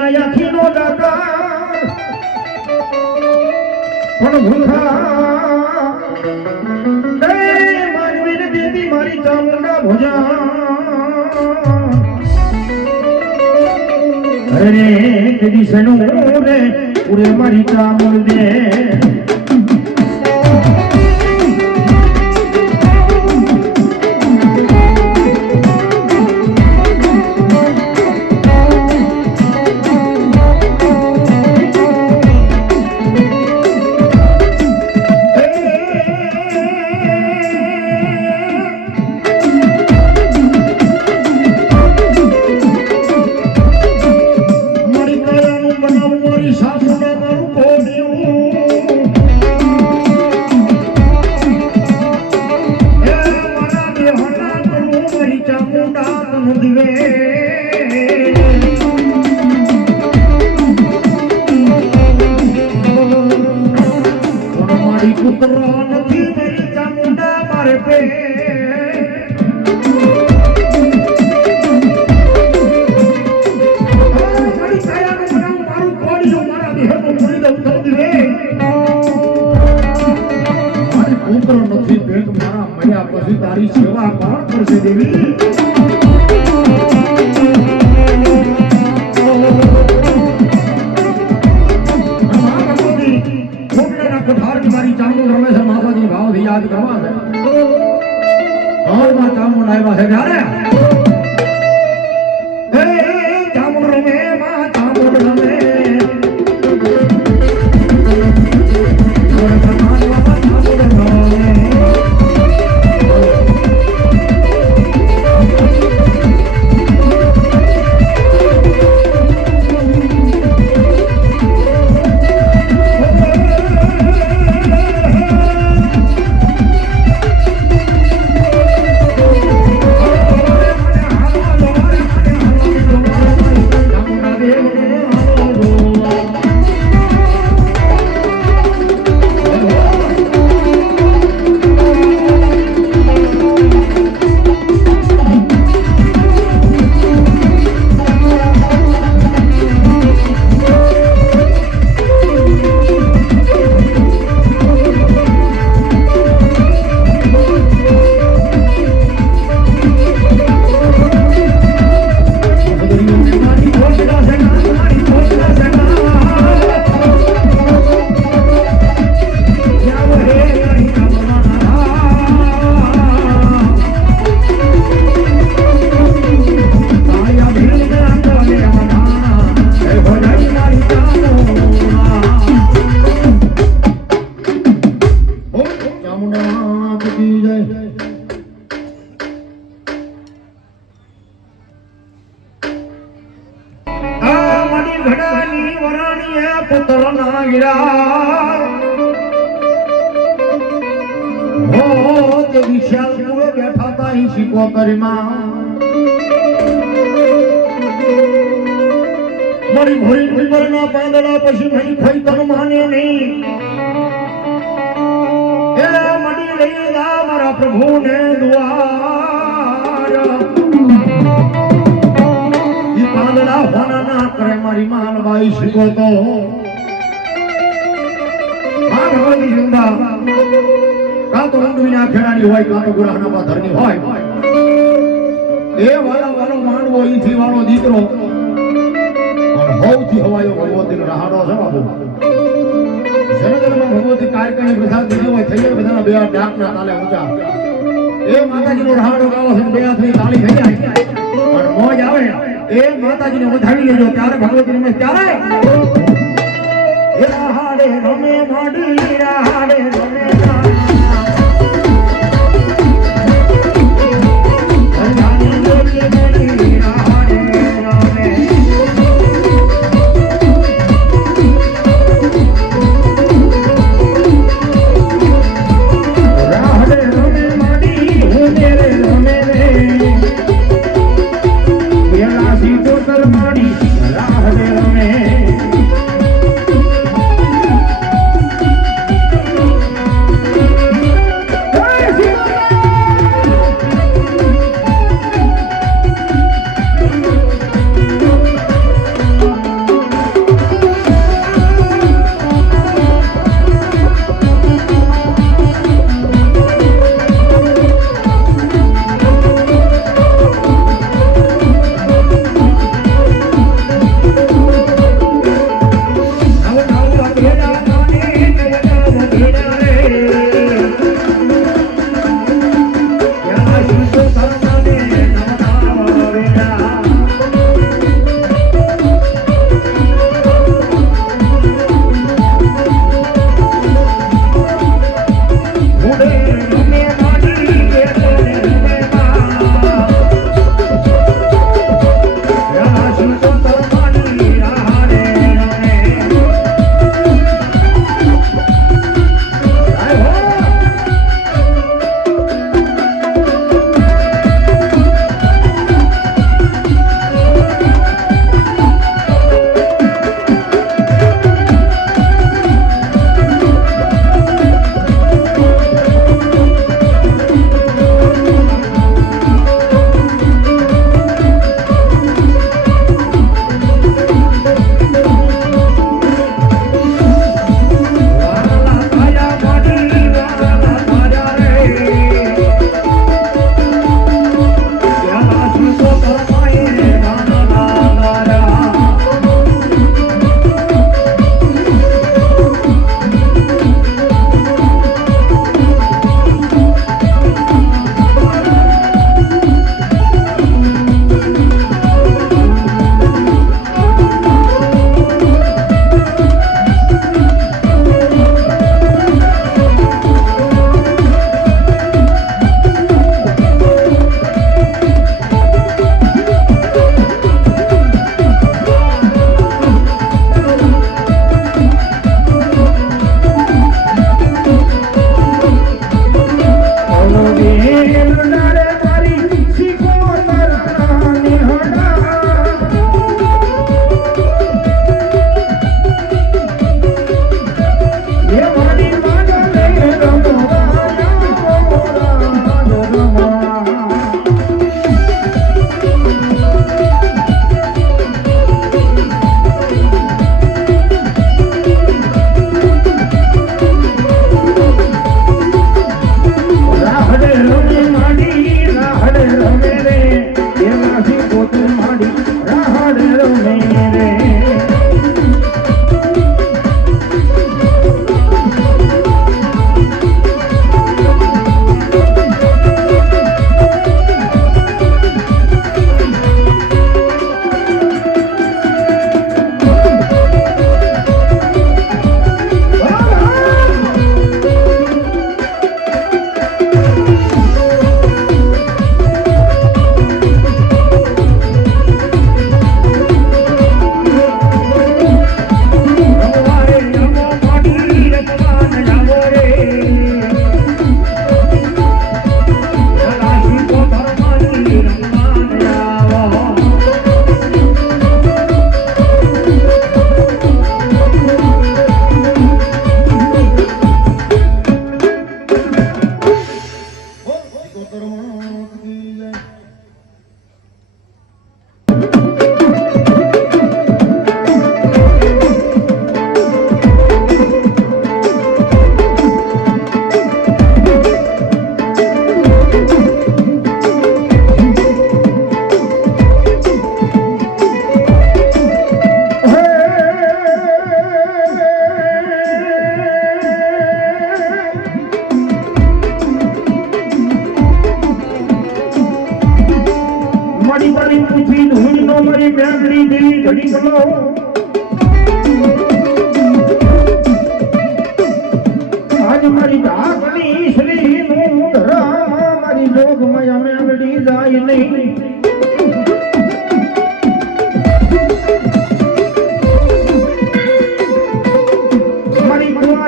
દુનિયા આખી નો દાતા પણ ભૂખા માનવીને દેતી મારી ચામુંડા ભોજા અરે કદી સનું રે ઉરે મારી ચામુંડ દે તારી સેવા કોણ કરશે દેવી મારી ચામુંડ રમેશ માતાજી ભાવથી યાદ કરવા છે ઘરમાં ચામુંડ આવ્યા છે ત્યારે ચામુંડ રમે માં ચામુંડ રમે મારી ભોરી ઉંમરના પાંદડા પછી નહીં થઈ તન માને નહીં એ મડી લઈ જા મારા પ્રભુને દ્વાર ઈ પાંદડા હોના ના કરે મારી માલબાઈ શીખો તો આ ભગવતી જુંદા કાં તો ઊંડવીના ખેડાની હોય કાં તો ગુરાહના પાથરની હોય એ વાળા વાળો માંડવો ઈથી વાળો દીકરો સૌથી હવાયો ભગવતીનો રહાડો છે બાબુ જનગણમાં ભગવતી કાર્યક્રમ પ્રસાદ દીધો હોય થઈ જાય બધાના બે ડાકના તાલે ઊંચા એ માતાજીનો રહાડો ગાવો છે બે હાથની તાળી થઈ જાય પણ મોજ આવે એ માતાજીને વધાવી લેજો ત્યારે ભગવતી રમે ત્યારે એ રહાડે રમે માડી રહાડે રમે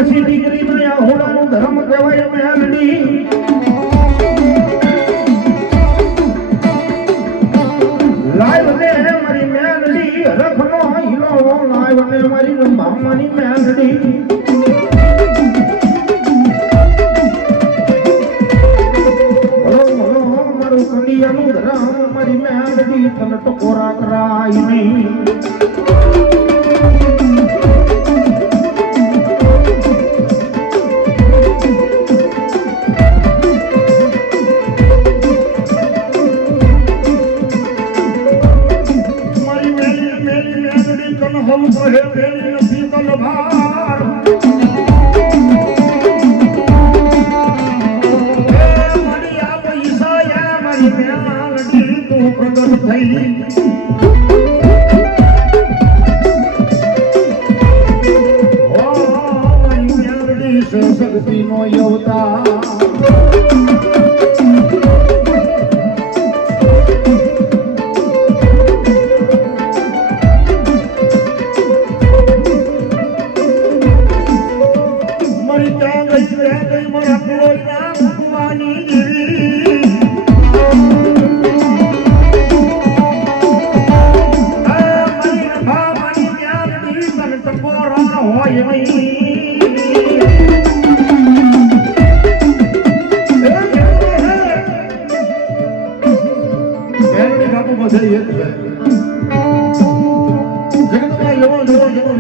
આદિવાસી દીકરી ના હોળાનું ધર્મ કહેવાય મેલડી લાઈવ ને મારી મેલડી રખનો હીરો લાઈવ ને મારી મામાની મેલડી મારું કડિયાનું ધર્મ મારી મેલડી તને ટકોરા કરાય નહીં हम कहे तेरी नसी तलवार ए मड़िया पैसा या मरी म्यालडी तू प्रगट થઈ ઓ મરી म्यालडी શક્તિ નો અવતાર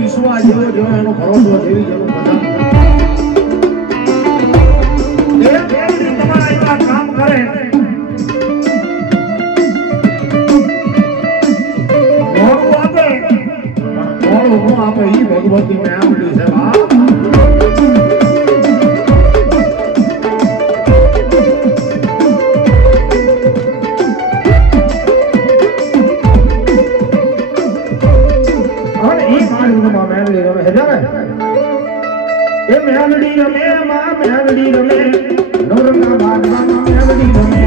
વિશ્વાસ જેવો જેવો એનો ભરોસો જેવી જેવું બધા તમારા એવા કામ કરે મોડું આપે મોડું આપે ઈ ભગવતી મેં આપડી છે મેલડી રમે માં મેલડી રમે નવરંગા બાગમાં મેલડી રમે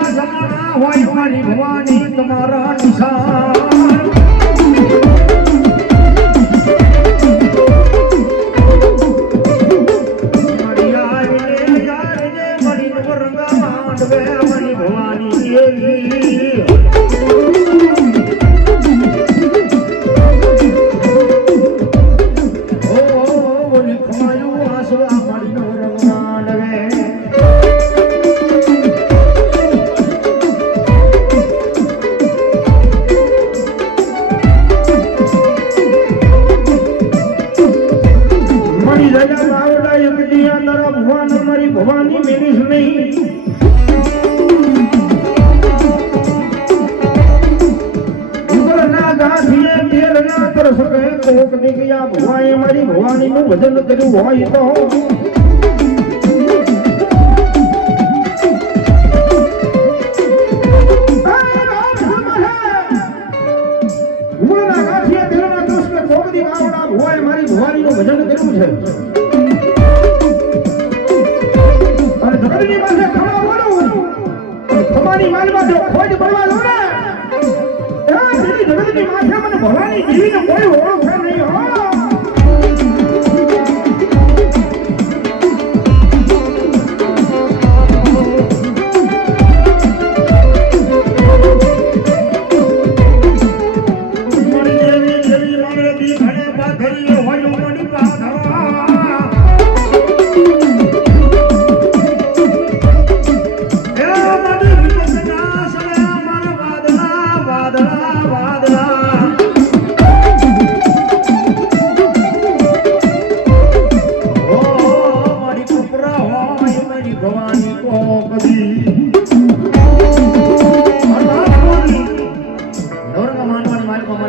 જગા જમાના હોય મારી ભવાની તમારા નિશાન ભવાની મેલીશ નહીં કોક નીકળ્યા ભવાએ મારી ભવાની નું ભજન કર્યું હોય તો મારી ભવાની નું ભજન કર્યું છે જગતની પાસે ખમા બોલું ખમાની માલમાં જો ખોજ પડવા લો ને ત્યાં સુધી જગતની માથે મને ભવાની જીવીને કોઈ ઓળખે નહીં હો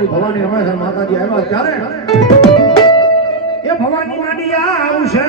ભવાની રમેશ માતાજી આવ્યા ત્યારે એ ભવાની માંડી આવશે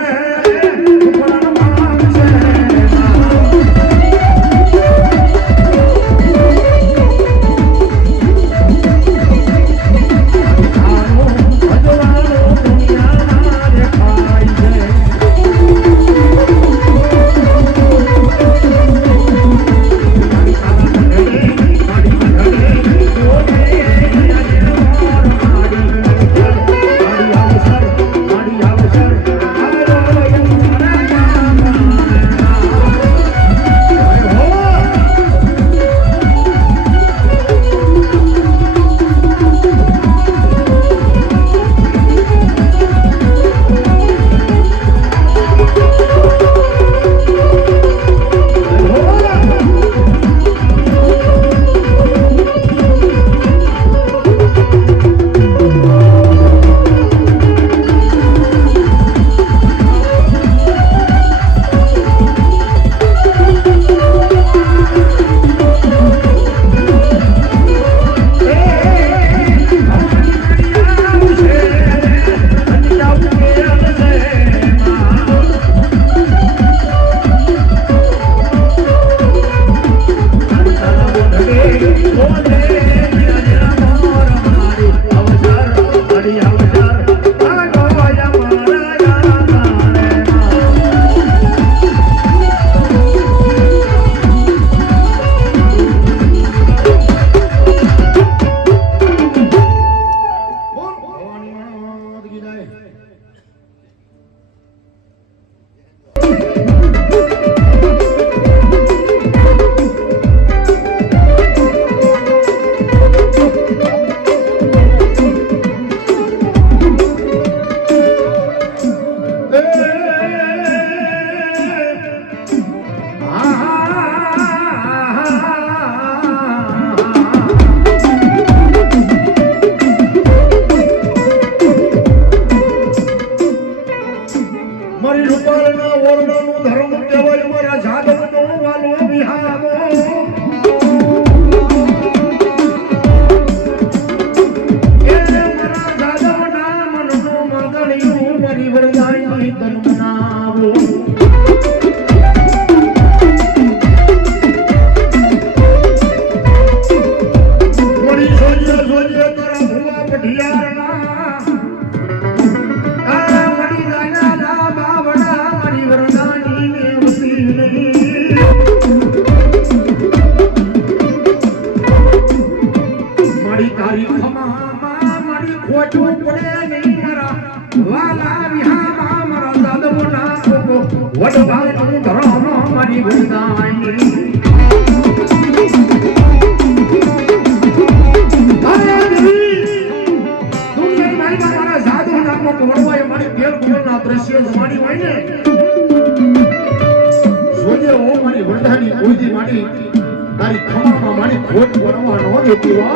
તારી ખમામાં મારી ખોટ પરવા ન દેતી વા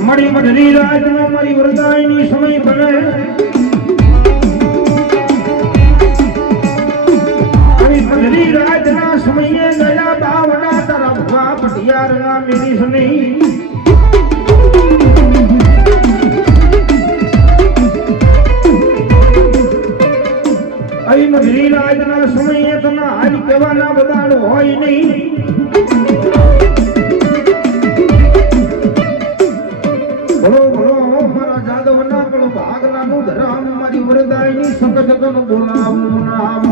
મળી મઢલી રાજનો મારી વરદાયની સમય બને મઢલી રાજના સમયે ગયા બાવડા તારા ભવા પટિયારના મેરી સની અહીં મઢલી રાજના સમયે તના હાલ કહેવાના બધાનો હોય નહીં ભાગનાનું ધરામ મારી વરદાયની સંગતન બોલાવું નામ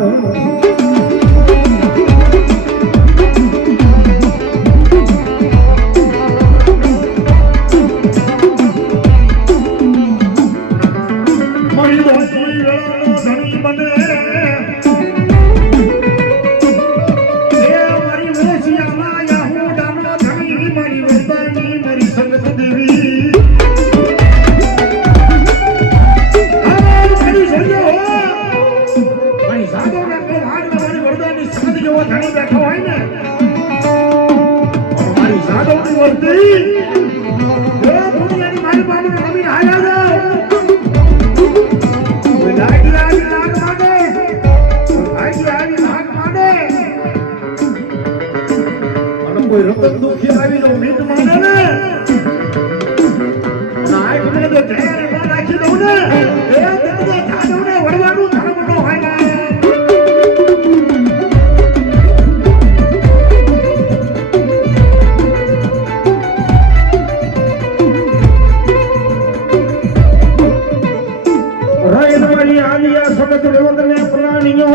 મારી ધણી બને મારી વેશિયામાં યાહુ ડાનો ધણી મારી વરદાયની મારી સંગત દેવી કોઈ રતન દુખી આવી લો મીત માને ને નાય મને તો જયારે માં રાખી દઉં ને એ તો જાદવને વળવાનું ધર્મ નો હોય ને રાય મારી આલિયા સબત રેવદને પ્રાણીઓ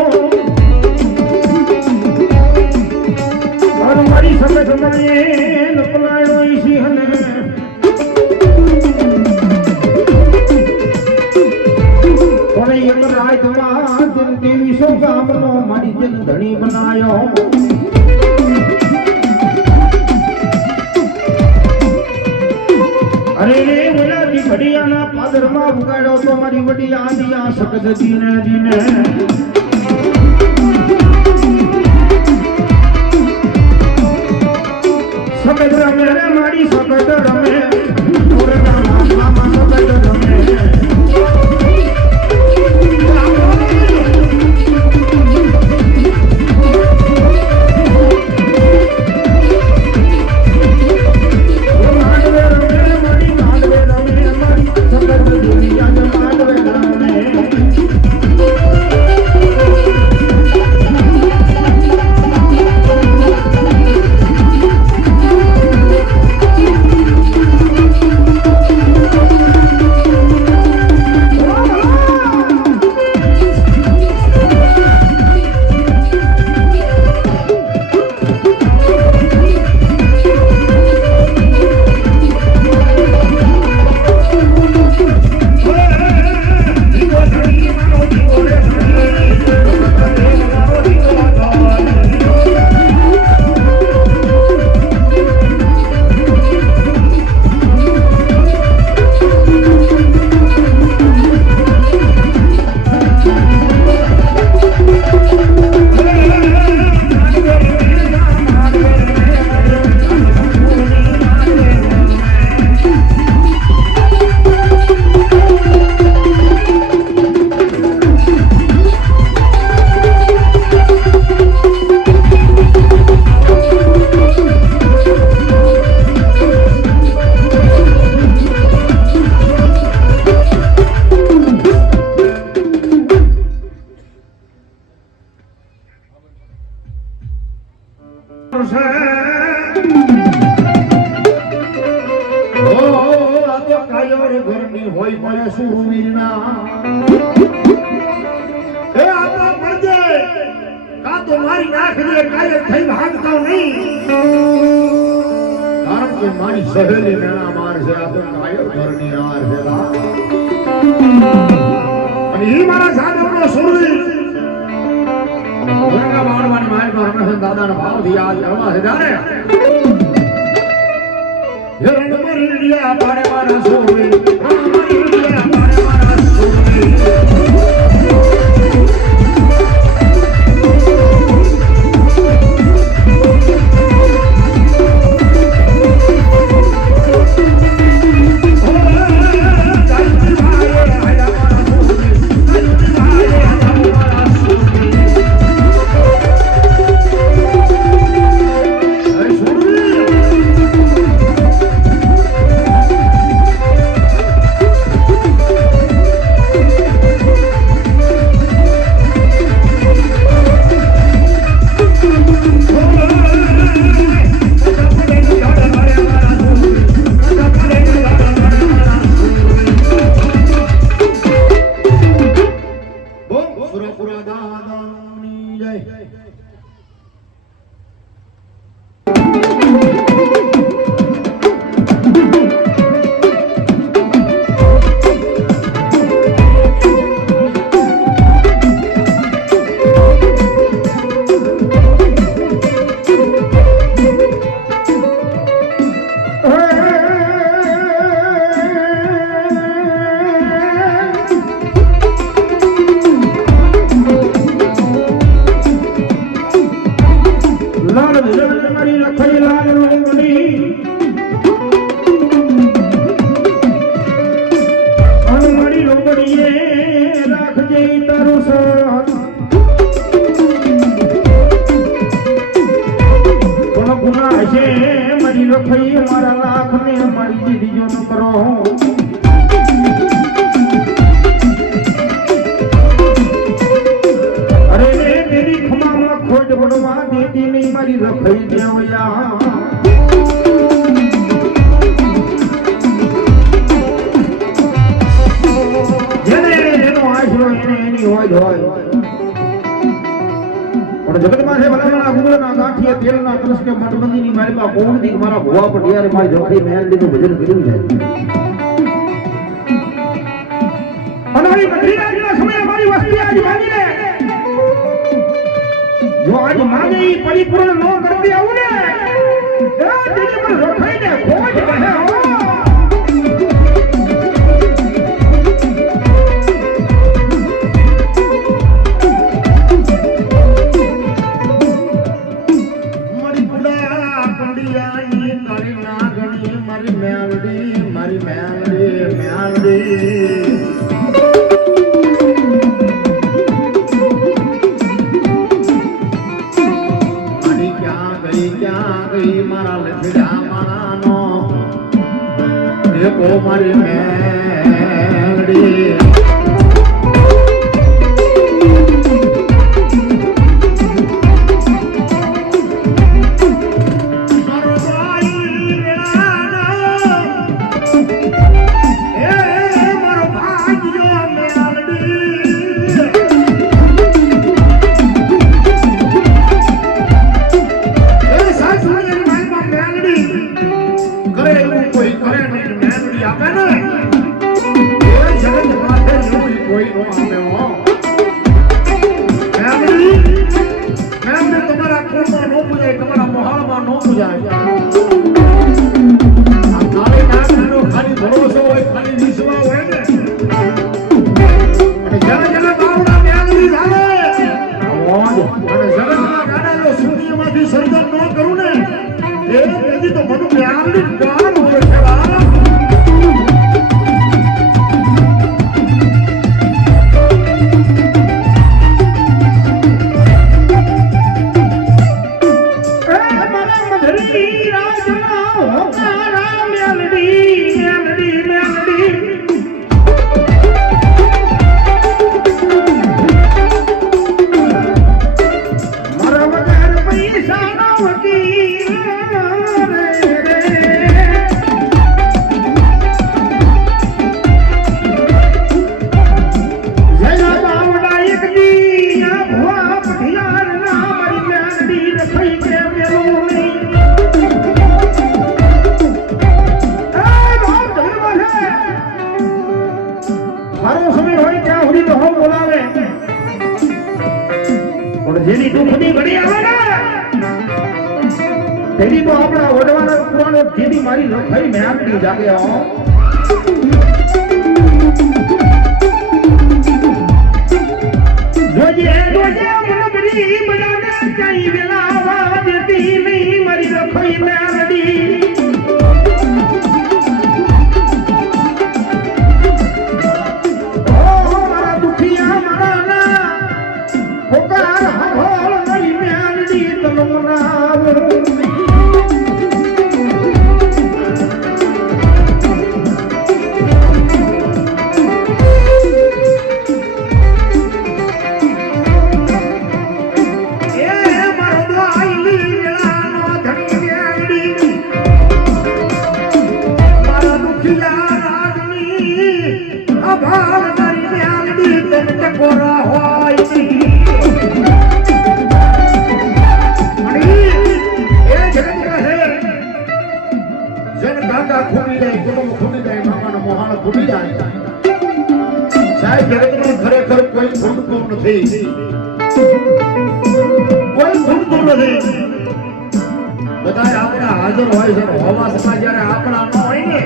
મારી સબત મને નપલાયો ઈસી હને પણ એક રાતમાં દિલ દેવી સો ગામનો મારી દિલ ધણી બનાયો અરે રે વડાની ઘડિયાના પાદરમાં ઉગાડ્યો તો મારી વડી આલિયા સબત જીને જીને સબત રમે રે મારી સબત રમે મામા સબત રમે હોય પડે સુરવીરના એ આપા પડજે કા તો મારી નાખ દે કાયર થઈ ભાગતો નહીં કારણ કે મારી સહેલી મેણા માર છે આ તો કાયર ઘરની આર છે અને ઈ મારા સાધવનો સુરવીર ગંગા બાણવાની મારી હમણાં દાદાના ભાવથી યાદ કરવા છે જાણે રણ મરી ગયા પાડે મારા સુરવીર રણ મરી ગયા પાડે મારા સુરવીર કરું છું કોનો ગુના હશે મારી રખઈ મારા લાખ ને મારી દીદીઓ ન કરો અરે મેરી ખમામાં ખોટ બડવા દેતી નહીં મારી રખઈ દેવયા જગતમાં છે ભલામણા ગુગળના ગાંઠિયા તેલના કૃષ્ણ મઠબંધીની મારી પાસે કોમદી મારા ભુવા પટિયારે મારી જોખી મેરડીનું ભજન કર્યું છે અને મારી મધ્યરાજના સમયે મારી વસ્તી આજ માંગી લે જો આજ માંગે ઈ પરિપૂર્ણ ન કરતી આવું ને એ દીદી પર રોખાઈને ખોજ કહે હો મારી મેલડી જેની દુઃખની ઘડી આવે ને તેની તો આપણા વડવાના પુરાણો જેની મારી લખાઈ મેળવી જાગે જોજે જોજે મનબરી બજાને કઈ વેલા વાજતી નહીં મારી લખાઈ મેળવી ખરેખર કોઈ ખૂટતું નથી કોઈ ખૂટતું નથી બધા આપણા હાજર હોય છે હવા સમાજ જયારે આપણા ન હોય ને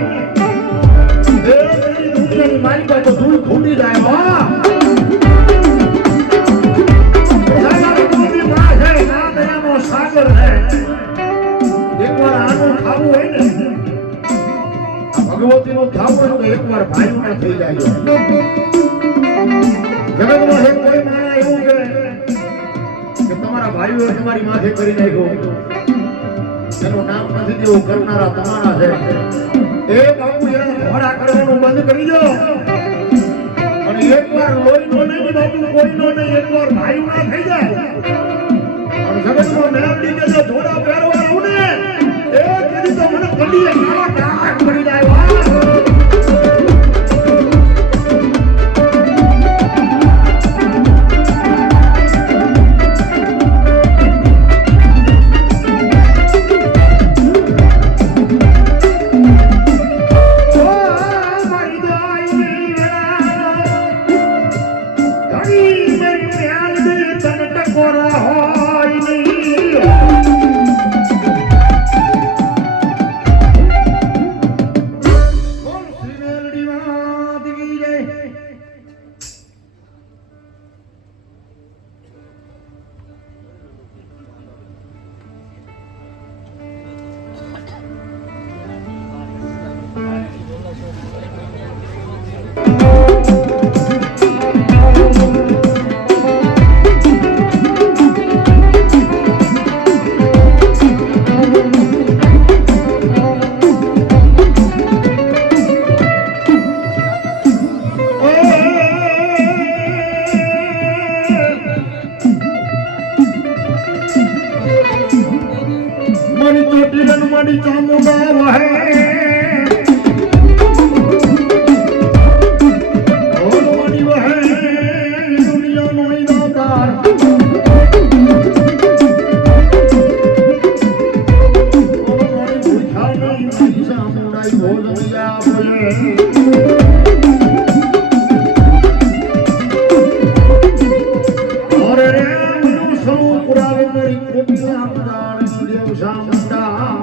એ દુનિયાની માલિકા તો ધૂળ ખૂટી જાય હા સાગર છે એકવાર આનું ખાવું હોય ને ભગવતીનું ખાવું હોય તો એકવાર ભાઈઓ ના થઈ જાય જગતમાં કોઈ ભાઈઓ તમારી માથે કરી નાખ્યો એનું નામ નથી દેવું કરનારા તમારા છે એ બાપુ એને ઘોડા કરવાનું બંધ કરી દો અને એકવાર લોહીનો નહીં બાપુ કોઈનો નહીં એકવાર ભાઈ ના થઈ જાય અને જગતમાં મેળવી કે જો જોડા પહેરવા આવું ને એ કદી તો મને કડીએ કાળા ડાઘ પડી જાય વાહ મારી ચામુંડા વહે ઓલવાની વહે દુનિયાનો ઈરાદાર ઓલવાની ભૂખાની મારી ચામુંડા બોલવિયા બોલે અરે રે મનુષ્ય પુરાવે મારી કોટી આમદાર દેવ ચામુંડા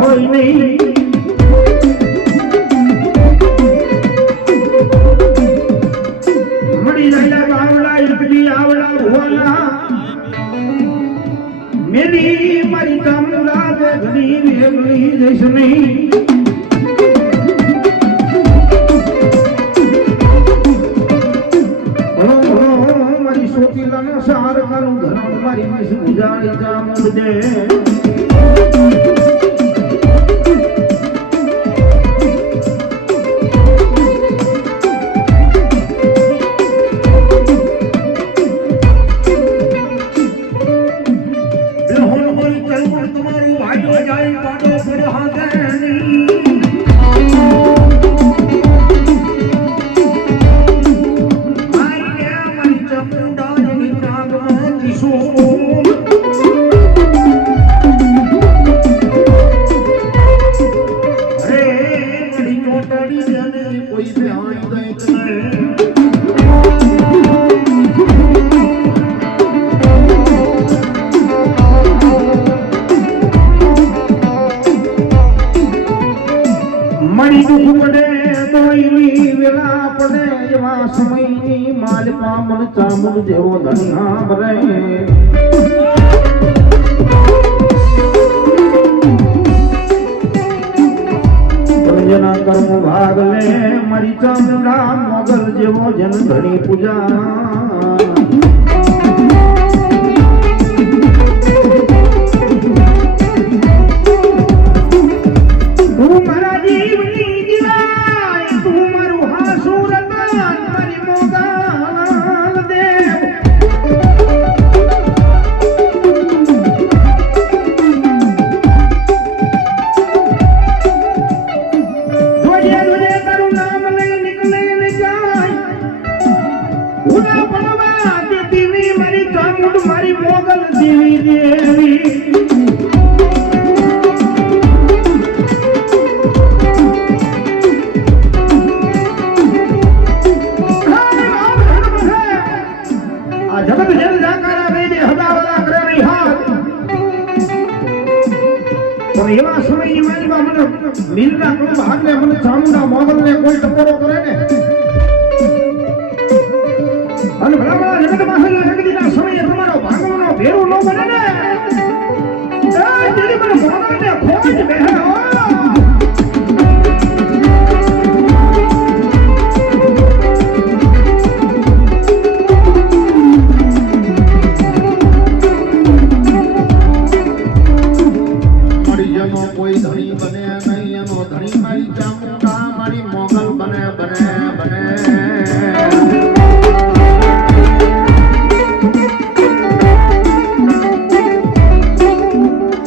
હોય નહીં મળી રહ્યા બાવડા એકજી આવડા ભોલા મેરી મારી ચામુંડા દે ઘડી વેગળી જઈશ નહીં મારી સોતીલાનો સાર કરું ધર્મ મારી મિસ ઉજાડી ચામુંડે ચામુંડ જેવો ધણી ભરે જના કર્મ ભાગ લે મારી ચામુંડા મોગલ જેવો જન ધણી પૂજા Una પણ એવા સમયની વાણીમાં મને મિલના કુળ ભાગને મને ચામુંડા મોગલને કોઈ ટકોરો કરે ને અને ભલા જગતમાં જગદીના સમયે તમારો ભાગવાનો ભેરું ન બને ને તેની મને મોગલને ખોજ બેહે હો કોઈ ધણી બને નહીં એનો ધણી મારી ચામુંડા મારી મોગલ બને બને બને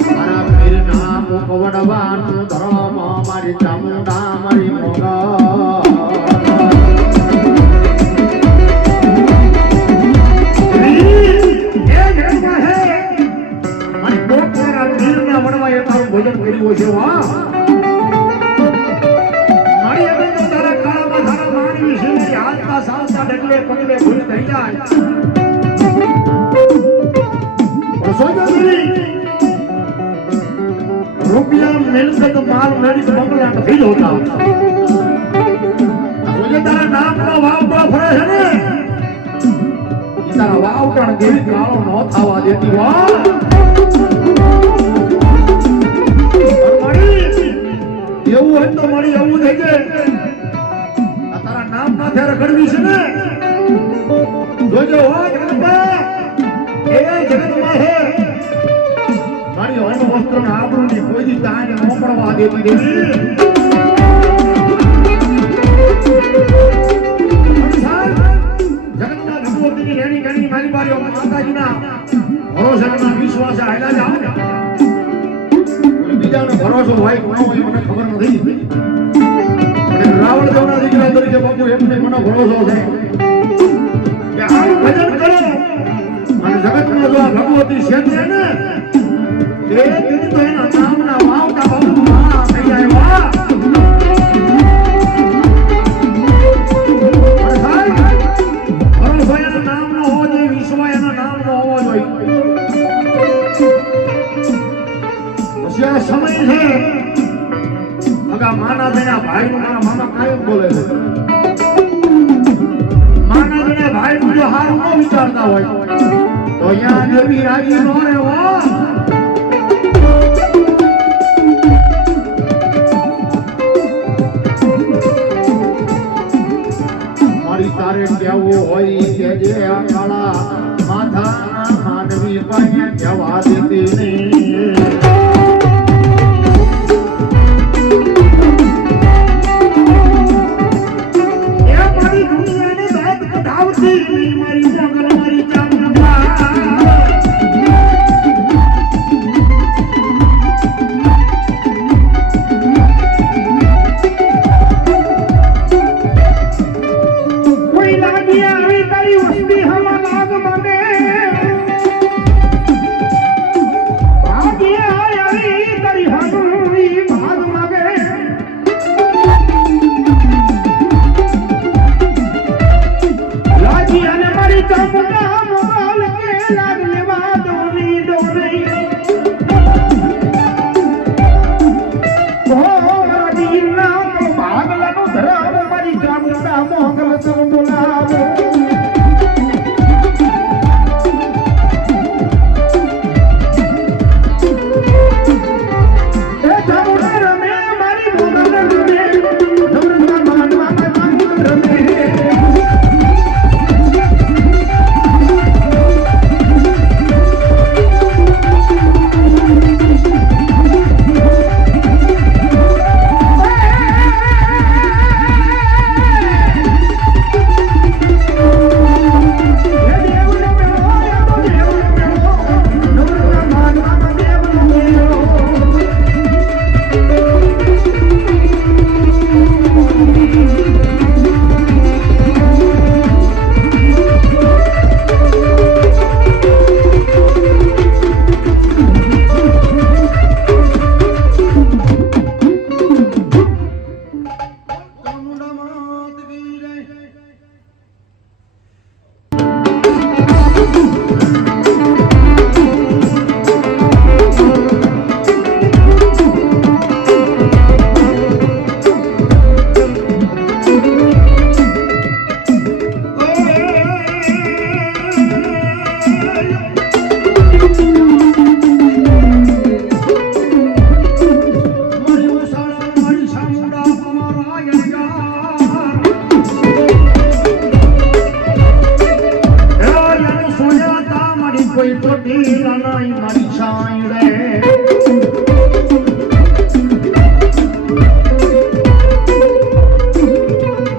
મારા પીરના મુખવડવાનું ધર્મ મારી ચામુંડા મારી મોગલ ભોજન કર્યું છે વાહ મારી હવે તો તારા કાળામાં તારા માનવી છે મારી હાથતા સાલતા ડગલે પગલે ભૂલ થઈ જાય રૂપિયા મિલકત માલ મેળિત બંગલા નથી જોતા તારા નામનો વાવડો ફરે છે ને તારા વાવટણ કેવી કાળો ન થવા દેતી વાહ એવું હોય તો મારી એવું થઈ જાય તારા નામ માથે રખડવી છે ને જોજો હો જગતમાં એ જગતમાં હે મારી અન્ન વસ્ત્ર ના આબરૂની કોઈ દી તાને ન પડવા દેતી દેવી જગતના ભગવતીની રેણી ગણી મારી બારીઓ માતાજીના ભરોસાના વિશ્વાસ આયલા જાવ ને બીજાનો ભરોસો હોય કોનો હોય મને ખબર નથી અને રાવણ દેવના દીકરા તરીકે બાપુ એમને મને ભરોસો છે કે આ ભજન કરો અને જગતમાં જો આ ભગવતી ક્ષેત્ર ને એ દીદી તો એના નામના વાવતા બાપુ માં થઈ જાય વાહ ભરોસો એના નામનો હોવો જોઈએ વિશ્વ એના નામનો હોવો જોઈએ સમય છે અગા માના દેના ભાઈ નું મારા મામા કાયમ બોલે છે માના દેના ભાઈ નું જો હારું ન વિચારતા હોય તો અહીંયા દેવી રાજી નો રે વાહ મારી તારે કેવું હોય કે જે આ કાળા માથા માનવી પાસે જવા દેતી નહીં મારી મોગલ મારી ચામુંડા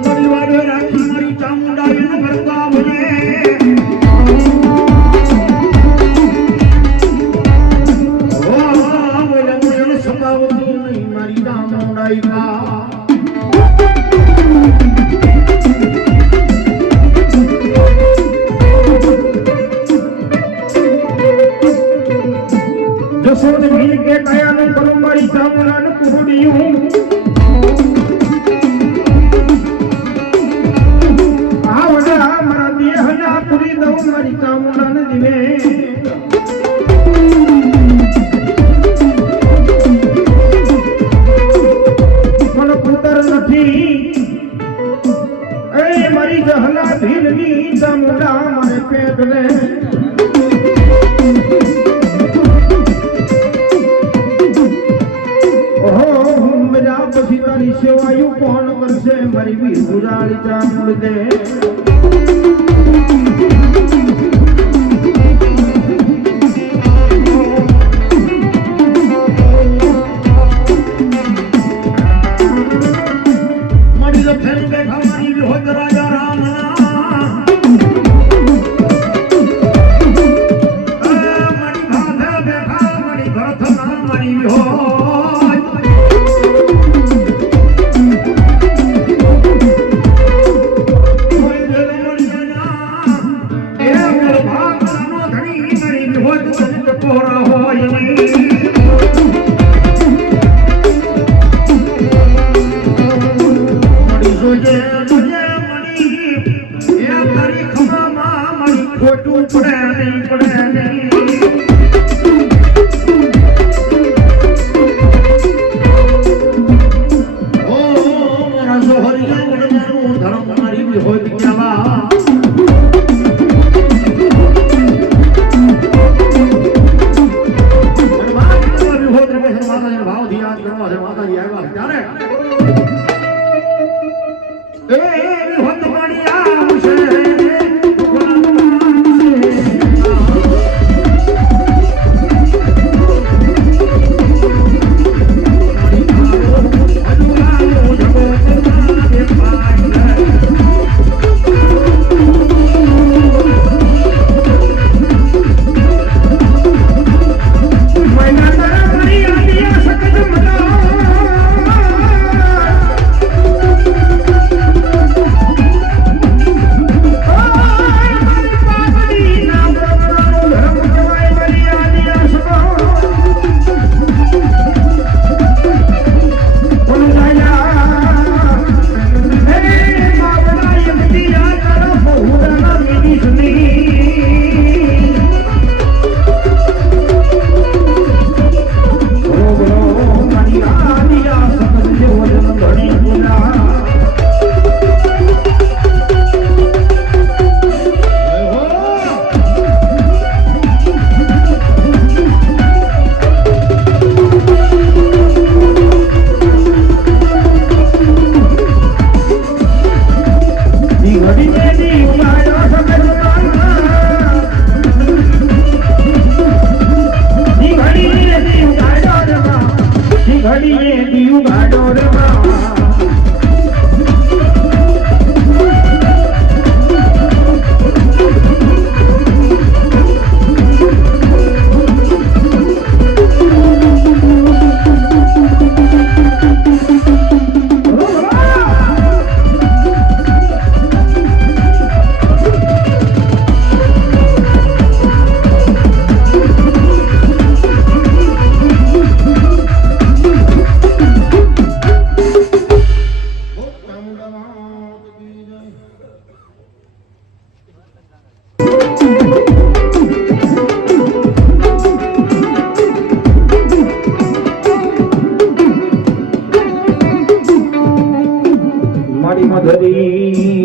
મારી વાડે રાખી મારી ચામુંડા એને ભરતા મને જસોદ મિલ કે કયાનું કરું મારી ચામુંડાનું કુહડિયું આવડા મારા દેહના પૂરી દઉં મારી ચામુંડાને દિવે મને પુત્ર નથી એ મારી જહલા ભીલની ચામુંડા મારે પેટને પછી તારી સેવાયું કોણ કરશે મારી વીર ગુજારી ચામુંડે મળી તો ફેર બેઠા મારી વિહોત રાજા રામના મારી ભાથે બેઠા મારી ભાથના મારી વિહોત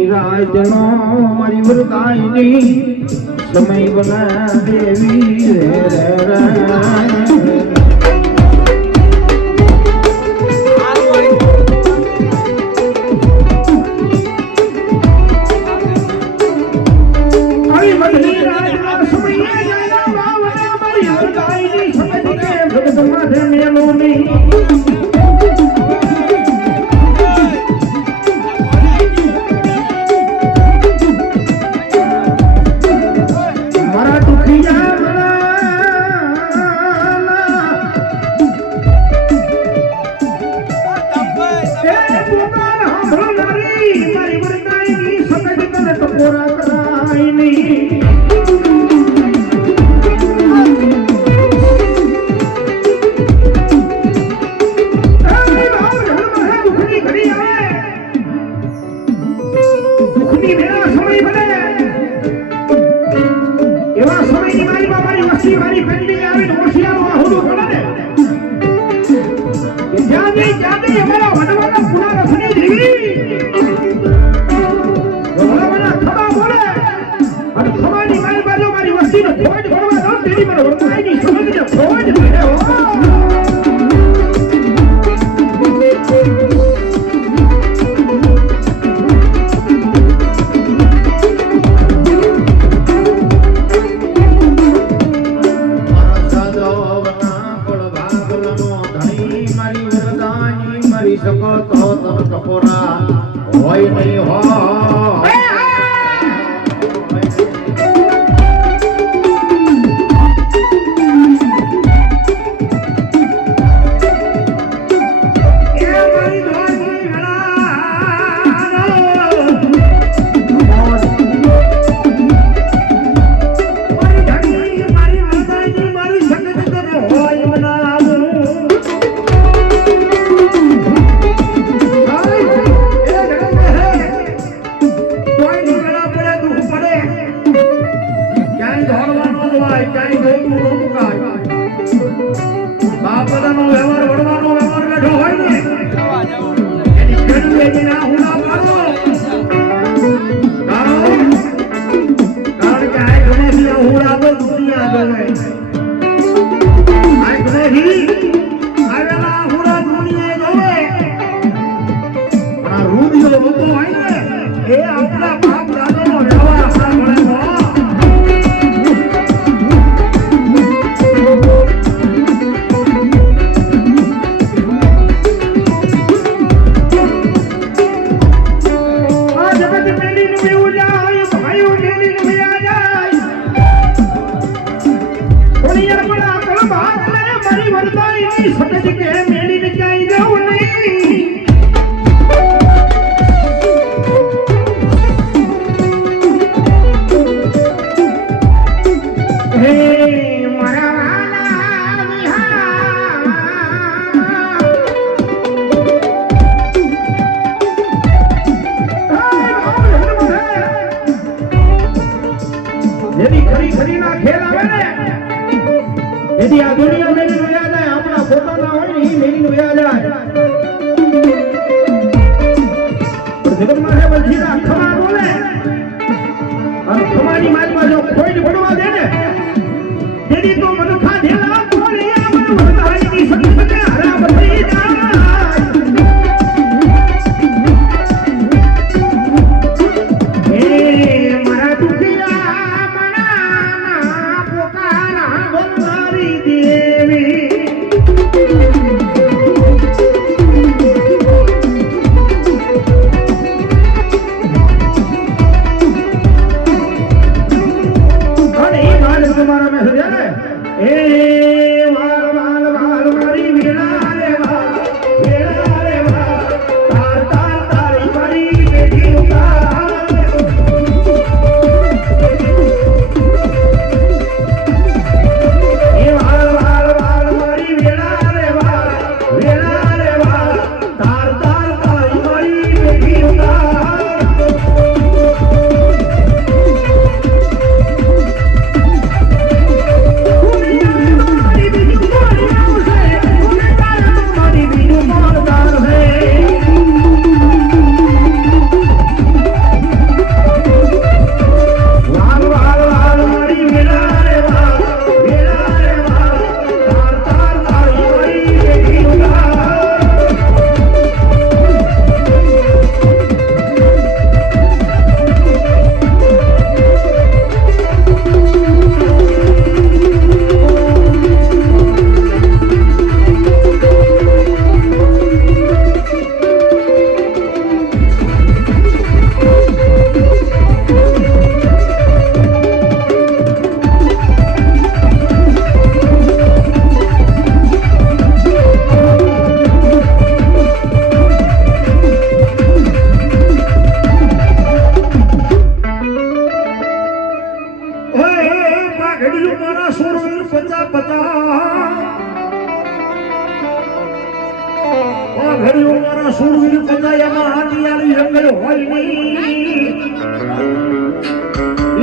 રાજનો મારી વરદાયની સમય બના દેવી રે જગત માથે મેલો નહીં મારા દુખિયા મારી વરદાયની સગજ તને ટપોરા કરાય નહીં મારી પેન્ડિંગ આવીને હોશિયારો આહુડું કરે ને કે જ્યાં અમારા વડવાના પુરા રસની દેવી વડવાના ખબા બોલે અને ખબાની મારી બાજુ મારી વસ્તીનો ફોજ ભરવા દો તેની મને વરદાયની સમજને ફોજ મળે હો શકો તો તમ ટપોરા હોય નહીં હોય આ દુનિયા મેરી નો યાદ આપણા પોતાના હોય ને એ મેરી નો યાદ ઘડિયું મારા સુરવીર કનૈયામાં હાથિયારી જંગલ હોય નહીં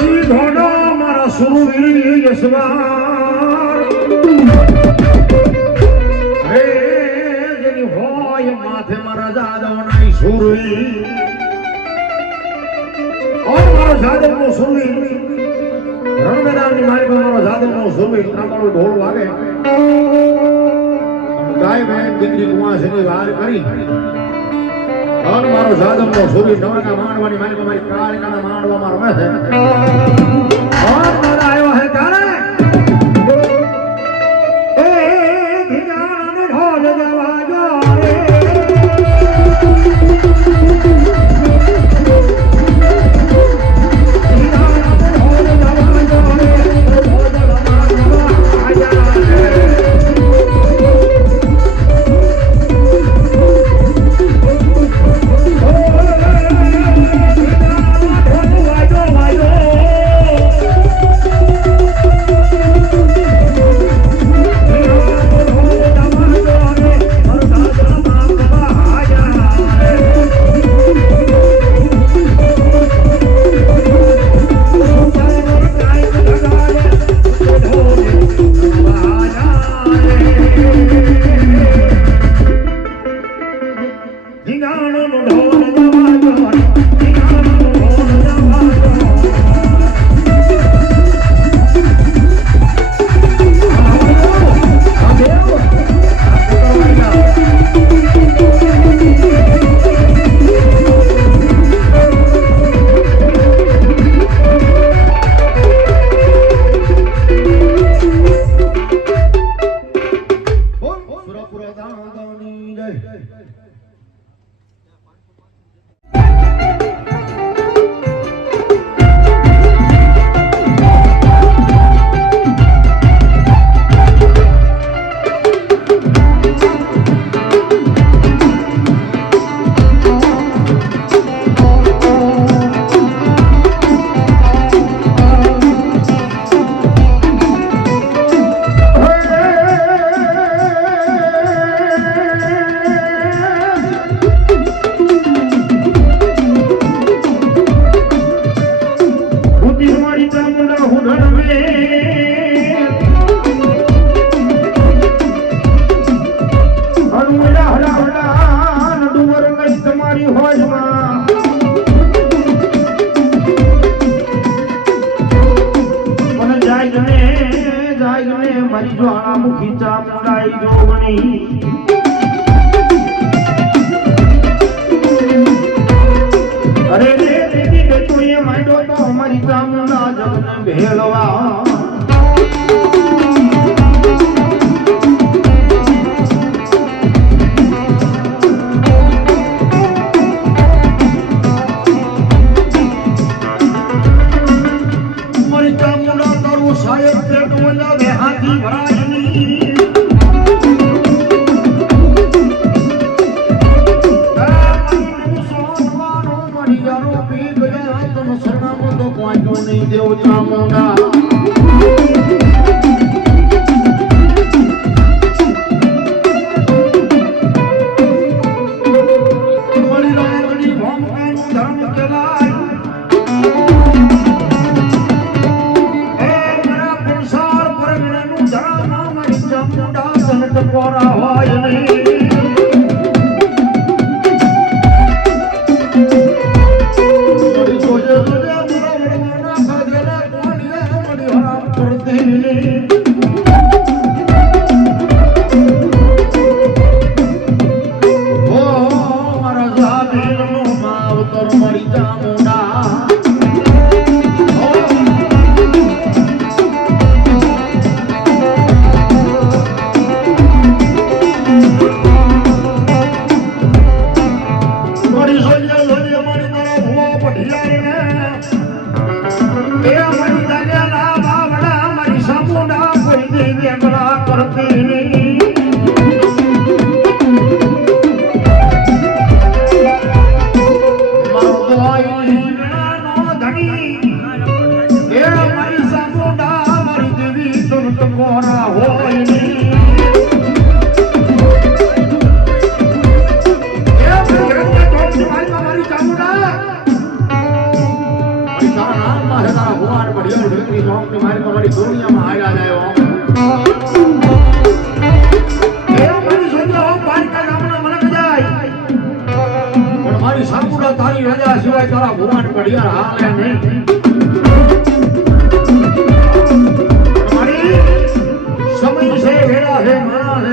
ઈ ઘોડો મારા સુરવીર યશવાર હે જેની હોય માથે મારા જાદવના ઈ સુરવીર મારો જાદવનો સુરવીર રણમેદાનની મારી મારો જાદવનો સુરવીર ત્રાંબાળો ઢોલ વાગે ગાય મેં દીકરી કુંવાસીની વાર કરી અને મારો જાદવનો સુરવીર નવરકા માંડવાની મારી કાળકાના માંડવામાં રમે છે और मारा आयो है तारे ए धियान ढोल जवाजो रे મારી જ્વાળામુખી ચામુંડાઈ જોગણી અરે રે દેવી તું એ માંડો તો અમારી ચામુંડા જગને ભેળવા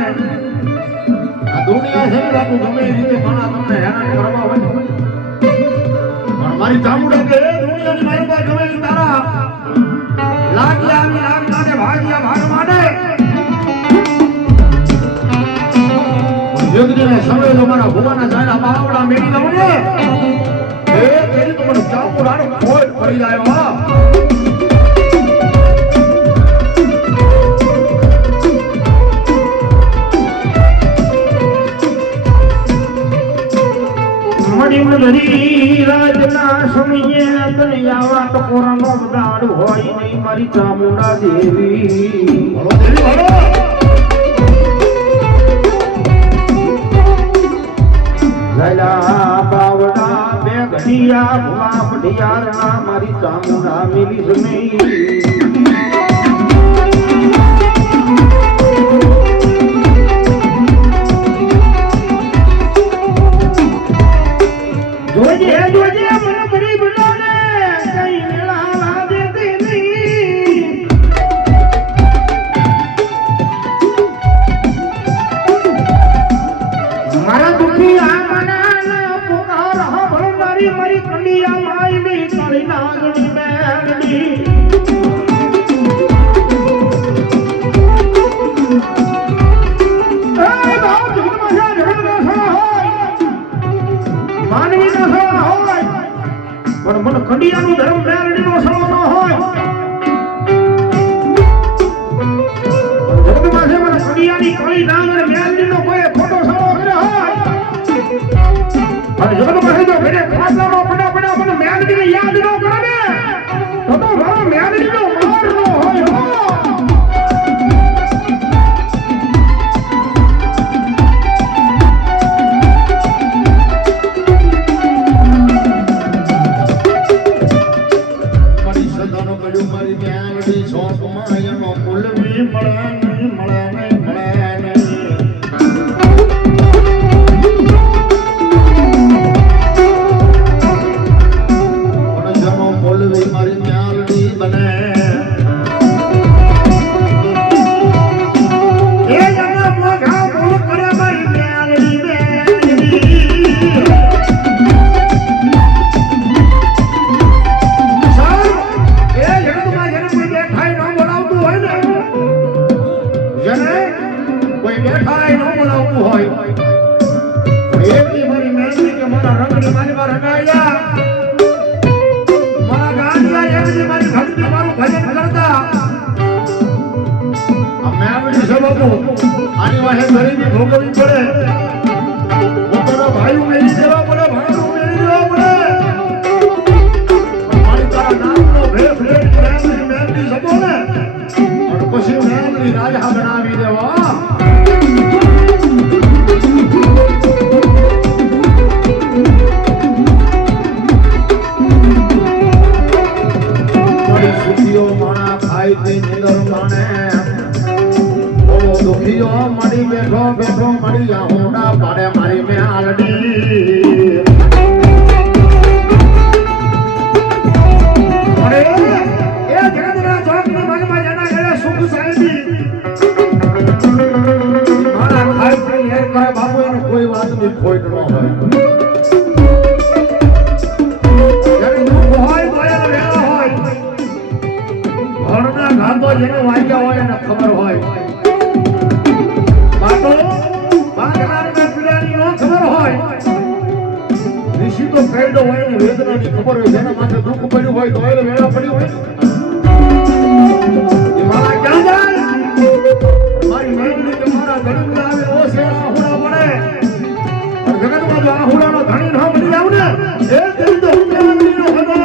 આ દુનિયા છે ને બાપુ ગમે એ રીતે માણા તમને હેરાન કરવા હોય ને. પણ મારી ચામુંડા કે એ દુનિયાની મારી પાસે ગમે એ તારા લાગ્યા આવી લાગ માટે ભાગ્યા ભાગ માટે યુગને સમય તો મારા ભુવાના જાયલા બાવડા મેળી દઉં ને એ તેરી તો મને ચામુંડાનો ખોટ પડી જાય હો. મણિમધરી રાજના સમયે તને આવા ટકોરાનો દાડ હોય નહીં મારી ચામુંડા દેવી. બોલો દેવી બોલો. લાલા બાવડા બે ઘડિયા ભવા પઢિયારા મારી ચામુંડા મિલી જ નહીં. જોજે જોજે મને બડી બડાને કઈ મેળા દેતી નહીં. મારા દુખી આ મનાના પુકાર હભળનારી મારી કંડિયા માયલી તારી નાગણી બેગડી. એ બાપ જગતમાં જગતનો સળા હોય માનવીનો સળા હોય પણ મને કંડિયાનું ધર્મ બેગડીનો સળો ન હોય. જગતમાં છે મને કંડિયાની કાળી ડાંગર બેગડીનો કોઈ ખોટો સળો કર્યો હોય અને જગતમાં છે જો ઘરે ખાટલામાં પડ્યા મને મેગડીને યાદ ન કરે ને તો મારો મેગડીનો માર ન હોય હો. મારી સદાનો પડ્યું મારી મ્યાંગડી છોકમાં એનો કુલવી મળે નહીં મળે નહીં મળે નહીં. પણ જેનો કુલવી મારી મ્યાંગડી બને એ જણા મોઢા બોલ કરે મારી મેલડી મેલડી. સાહેબ, એ જગતમાં જેને કોઈ દેખાય ન બોલાવતું હોય ને જેને કોઈ બેઠાય ન બોલાવતું હોય પણ એટલી મારી મહેનત કે મારા રંગની મારી માં રંગાયા મારા ગાંડિયા એમની મારી ભક્તિ મારું ભજન કરતા આ મેવડી છે બાપુ આની વાહે ગરીબી ભોગવવી પડે પોતાના ભાઈઓ મેળી દેવા પડે ભાઈઓ મેળી દેવા પડે પણ મારી તારા નામનો ભેસ લેતી મેવડી સબો ને અને પછી મેવડી રાજા બનાવી દેવા. મારી સુખીઓ માણા ખાઈ પી નિંદર માણે બોલો દુખીઓ મળી બેઠો બેઠો મળી આહુડા પાડે મારી મેલડી. અરે એ જગતના ચોકની મનમાં જેના ઘરે સુખ શાંતિ મારા ખાઈ પી હેર કરે બાપુ એને કોઈ વાતની ખોટ ન હોય. જ્યારે દુઃખ હોય તો એને વેળા હોય ઘરના ગાંધો જેને વાગ્યા હોય એને ખબર હોય બાપુ વાગનારને પીડાની ન ખબર હોય. ઋષિ તો કઈડો હોય ને વેદનાની ખબર હોય જેના માથે દુઃખ પડ્યું હોય તો એને વેળા પડી હોય એ મારા ક્યાં જાય મારી મેઘની કે મારા ગરીબ આવે ઓ છે આહુડા પડે અને જગતમાં જો આહુડાનો ધણી ન મળી જાવ ને એ તેરી તો હું મેઘનીનો હતો.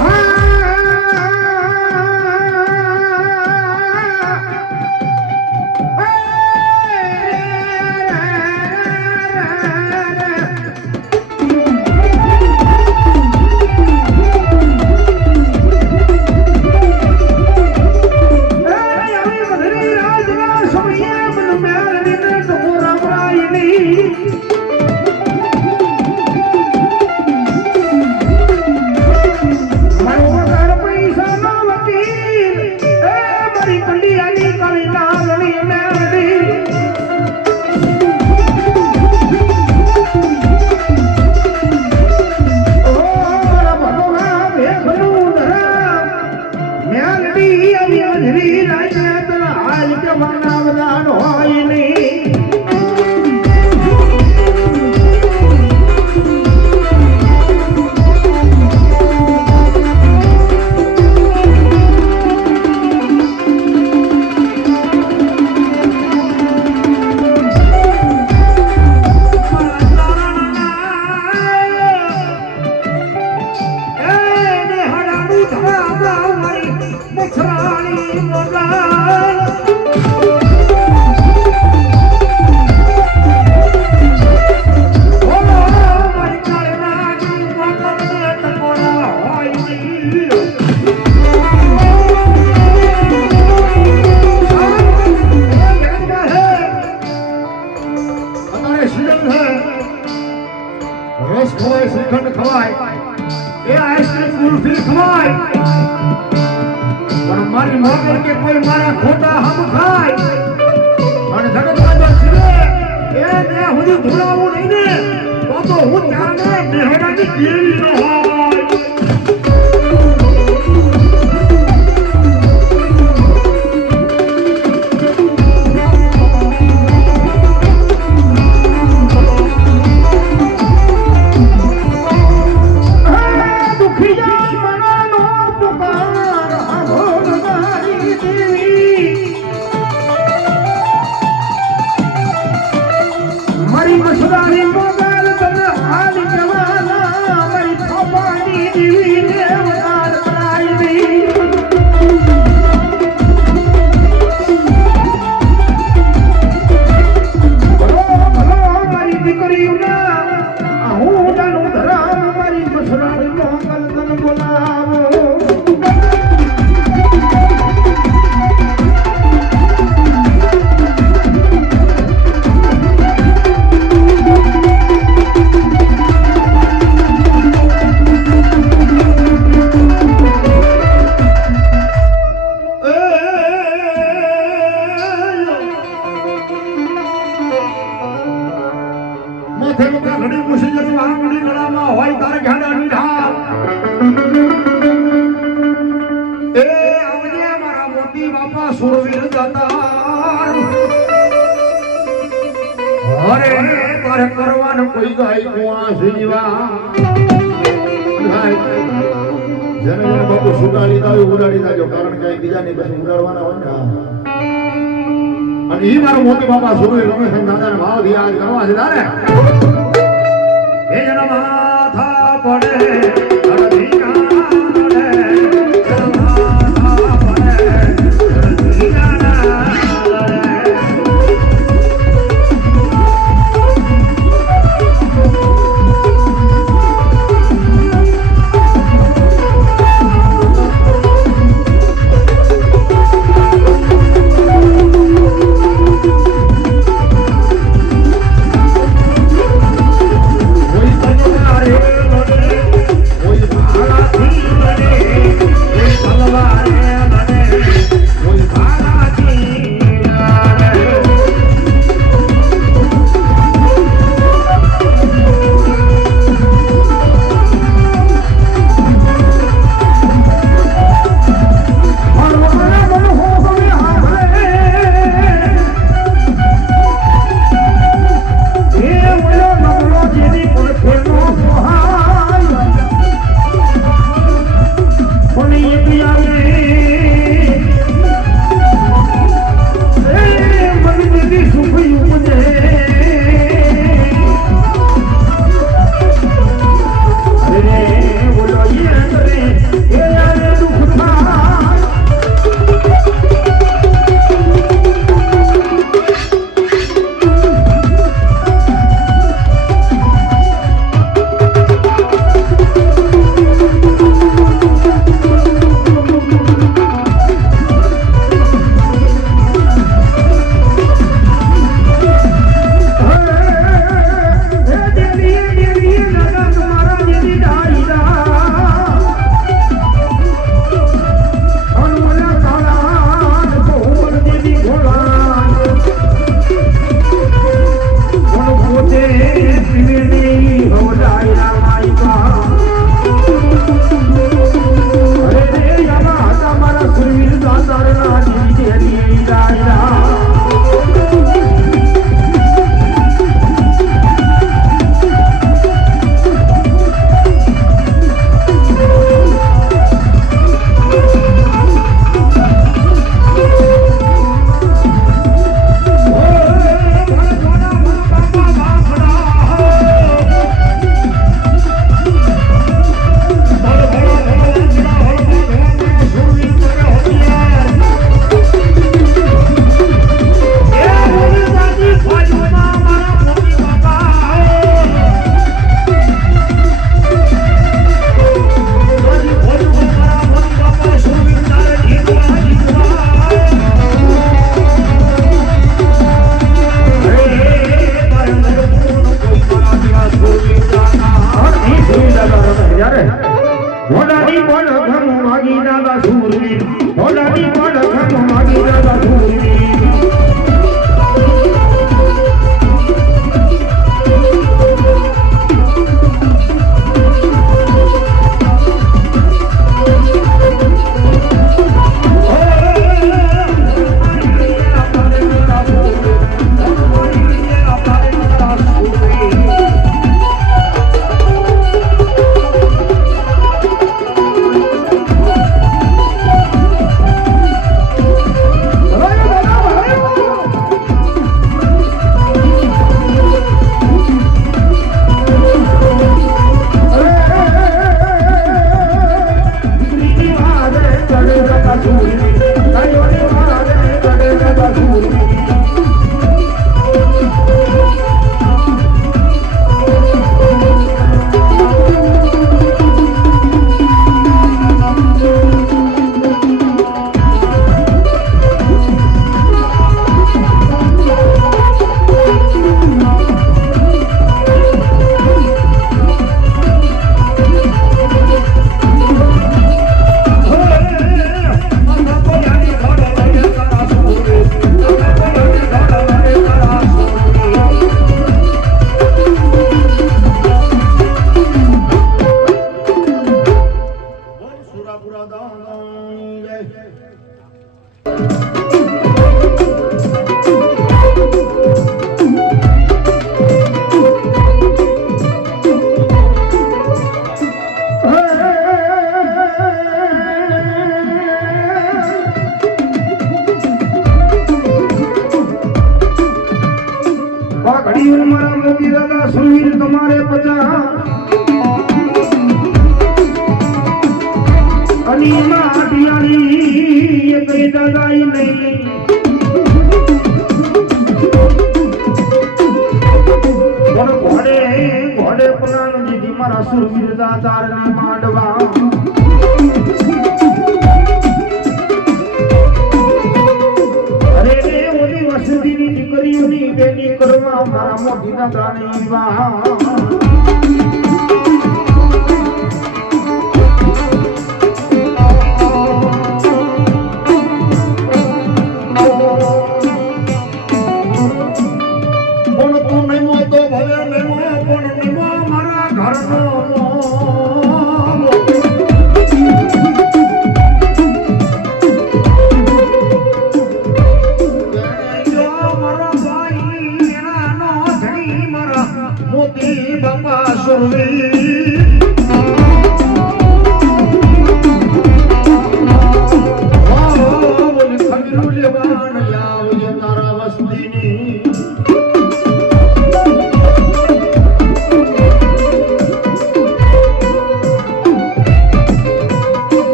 હા સીઝન છે રસ ખવાય શ્રીખંડ ખવાય એ આઈસ્ક્રીમ ગુલ્ફી ખવાય પણ મારી મોગર કે કોઈ મારા ખોટા હમ ખાય અને જગતમાં જો જીવે એ ને હું ભૂલાવું નહીં ને તો હું ત્યારને મેહડાની દેવી ન હોય કરવાનું કોઈ ગાય કુવા જીવા જેને બાપુ સુગાડી દાવી ઉડાડી દાજો કારણ કે બીજાની પછી ઉડાડવાના હોય ને અને ઈ મારો મોટી બાપા સુરવીર રમેશ દાદાને ભાવ યાદ કરવા છે તારે એ જના માથા પડે ઘોડાની પડખમ માગી દાદા સુરવીર તમારે પચા અની માટિયારી એ કઈ દાદાઈ નહીં ઘોડે ઘોડે પુરાણ દીદી મારા સુરવીર દાતાર ને માંડવા અરે રે ઓલી વસતીની દીકરીઓની બેની કરવા મારા મોટી દાદાની વાહ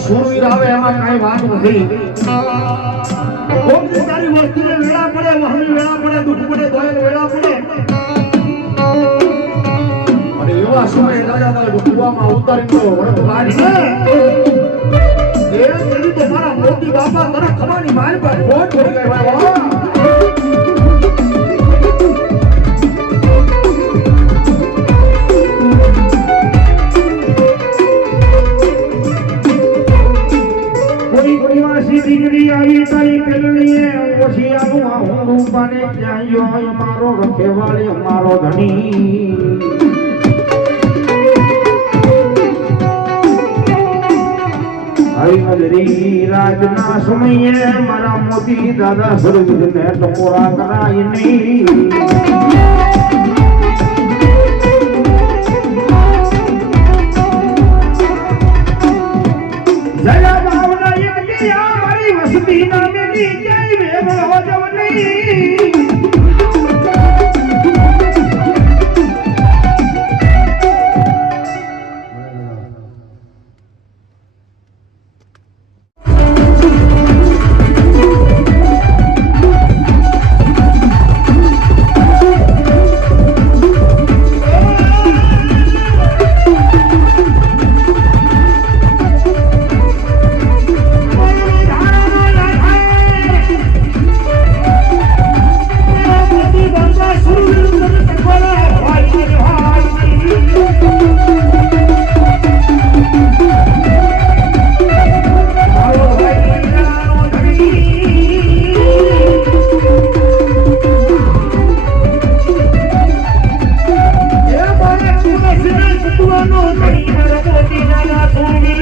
સુરવીર આવે એમાં કઈ વાત નથી કોમની તારી વસ્તુને વેળા પડે વહની વેળા પડે દુઃખ પડે દોયલ વેળા પડે અને એવા સમયે દાદા તારે ડુકવામાં ઉતારી તો વળત વાળી એ તેરી તો મારા મોતી બાપા તને ખવાની મારી પર ફોટ પડી ગઈ ભાઈ આવી તારી પેલણીએ ઓછી આવું હું રૂપાને જાયો મારો રખેવાળી મારો ધણી આવી મજરી રાજના સમયે મારા મોતી દાદા સુરવીરને ટકોરા કરાય નહીં જયા ભાવના એક વસતી ના મેલી જય વેગળો જવની નો ઘણી મારા મોતી નાના સુરવીર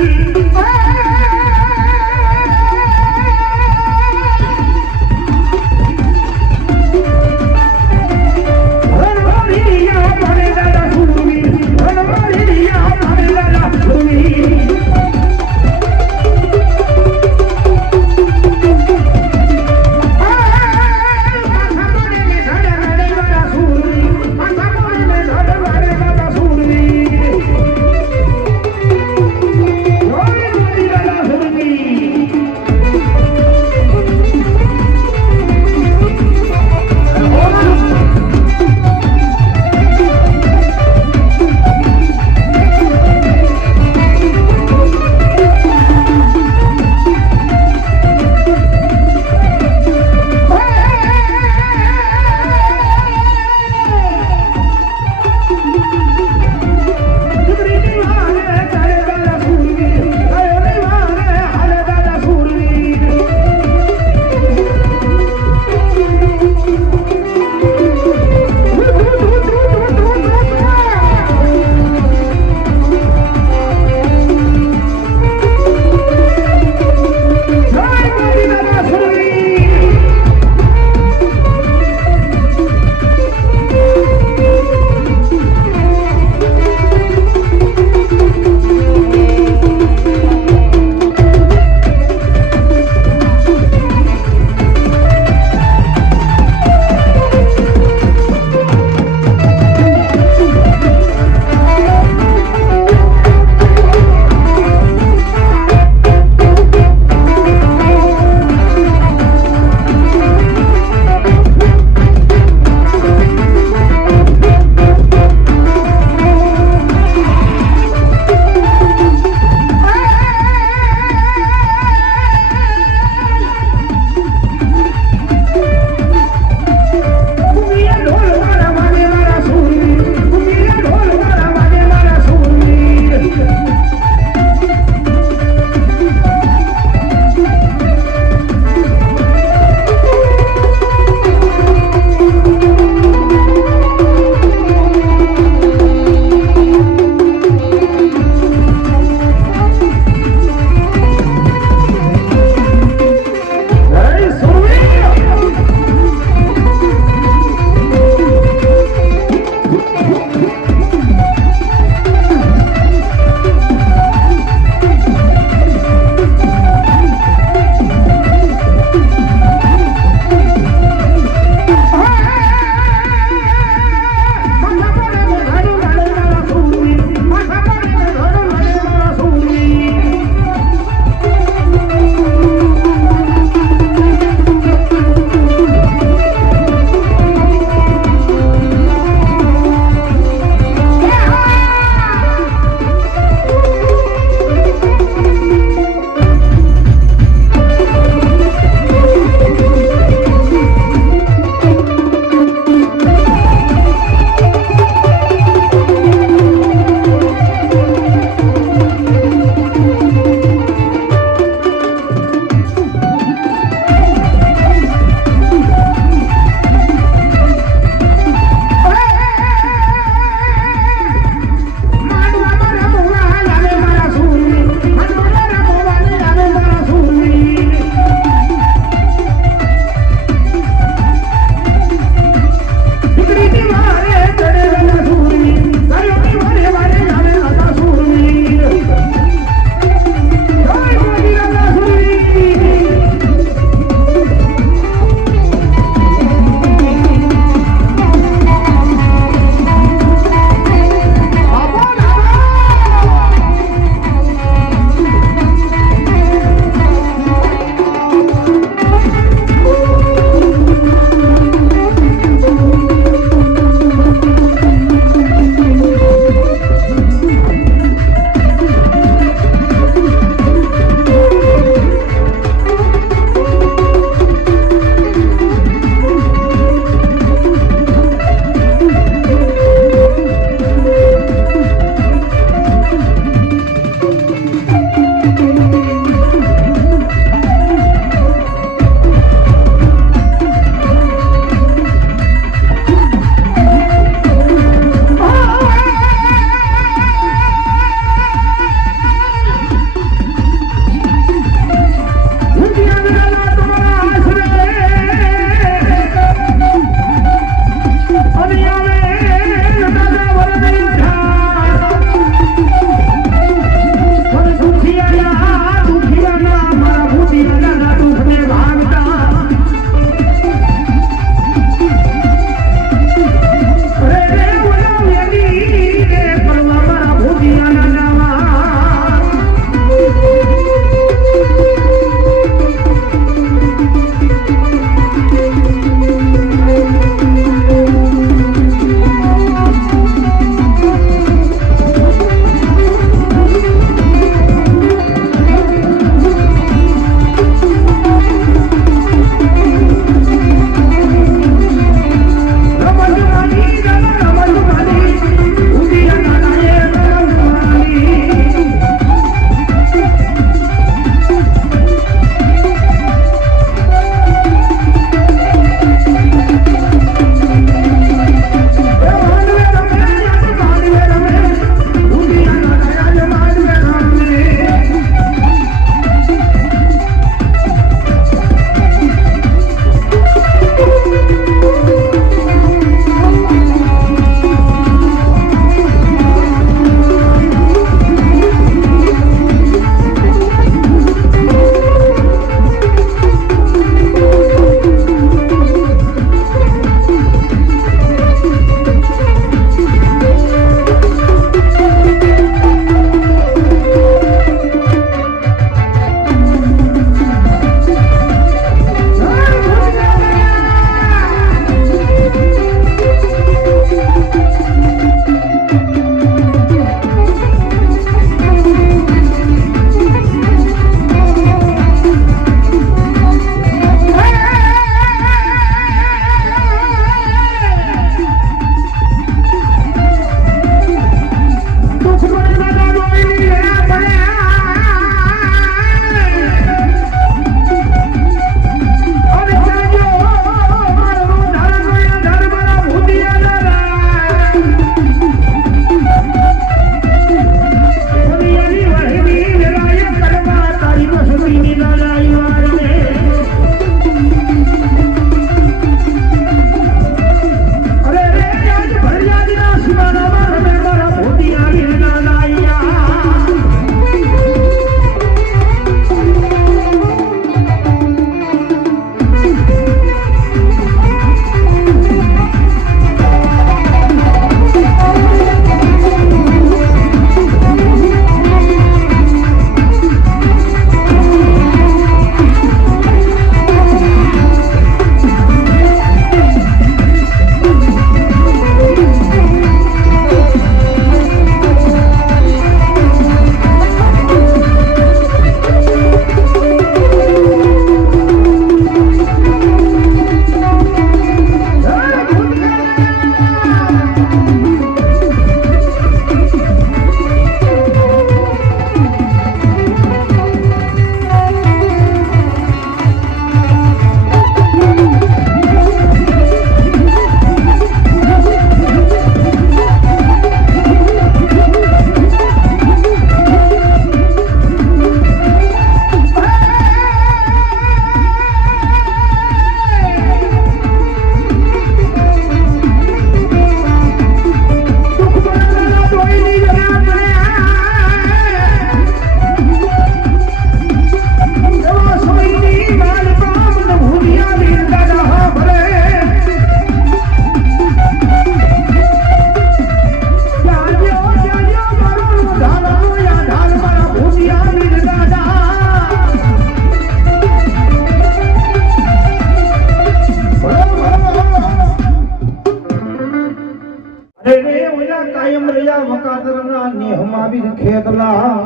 ખેતલા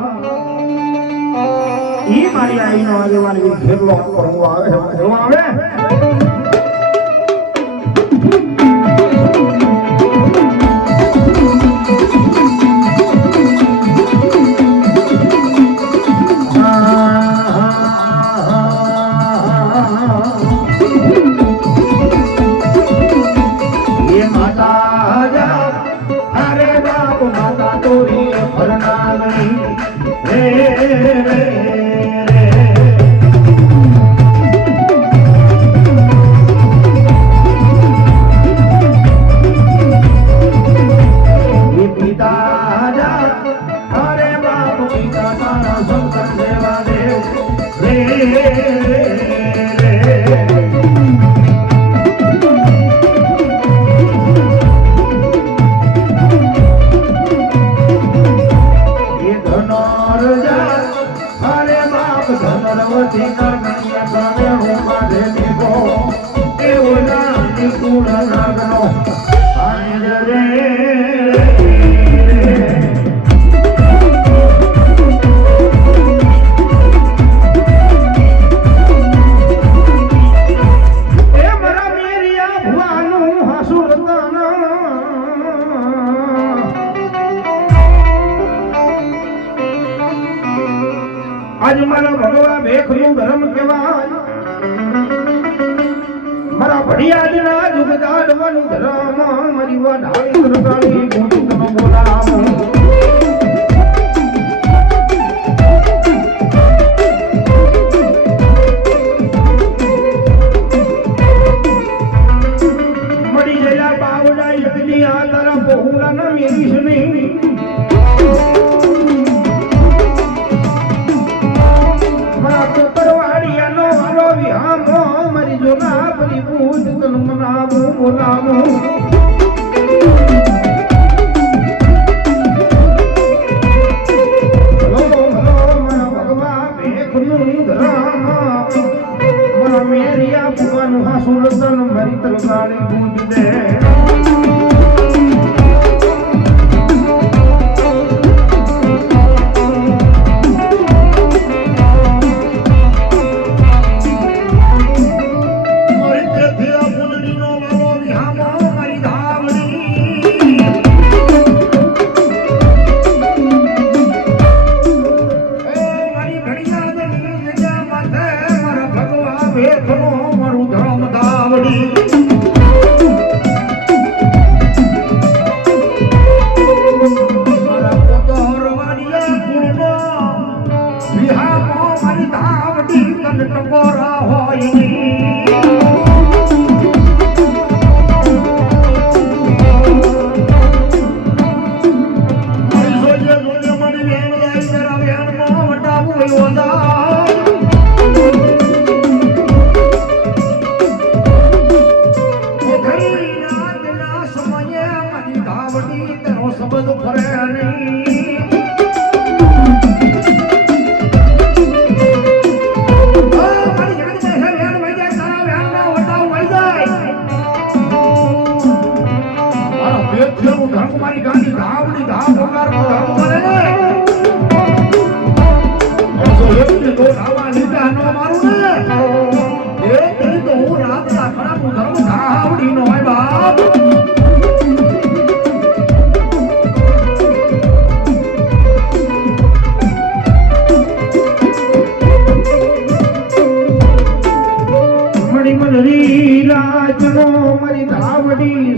ઈ મારી આઈનો આગેવાની ખેતલો કરવો આવે એવો આવે आज मारा भगवा भेखनु धर्म केवाय मारा बढ़िया जना जुगदाड वनु धर्म मरी वनाई दुर्गाली गुण तम बोलाम मरी जला बावड़ा यज्ञ आ तारा बहुला न मेरी सुनी बोलामो हलो मना भगवा भेखनु धराम मना मेरिया भगवान हासुलतन मरी तलगाड़ी गूंज दे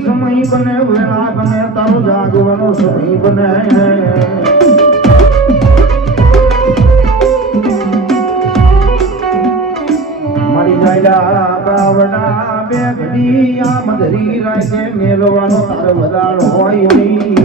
સમય બને વેળા બને તારો જાગવાનો સમય બને મારી જાયલા બાવડા બે ઘડી આ મધરી રાખે મેલવાનો તારો વધાર હોય નહીં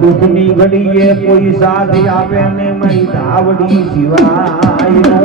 દુઃખની ઘડીએ કોઈ સાથ આપે ને મારી ધાવડી સિવાયનો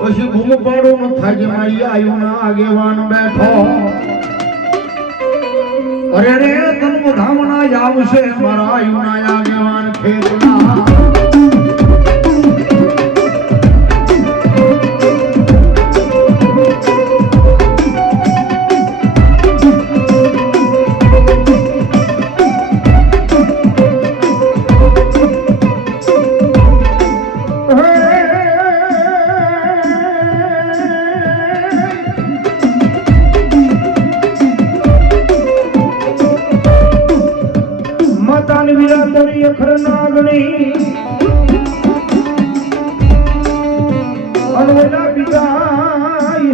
પછી બૂમ પાડું ન થાય કે મારી આયુના આગેવાન બેઠો અરે રે તન ધામના આવશે મારા આયુના આગેવાન ખેતના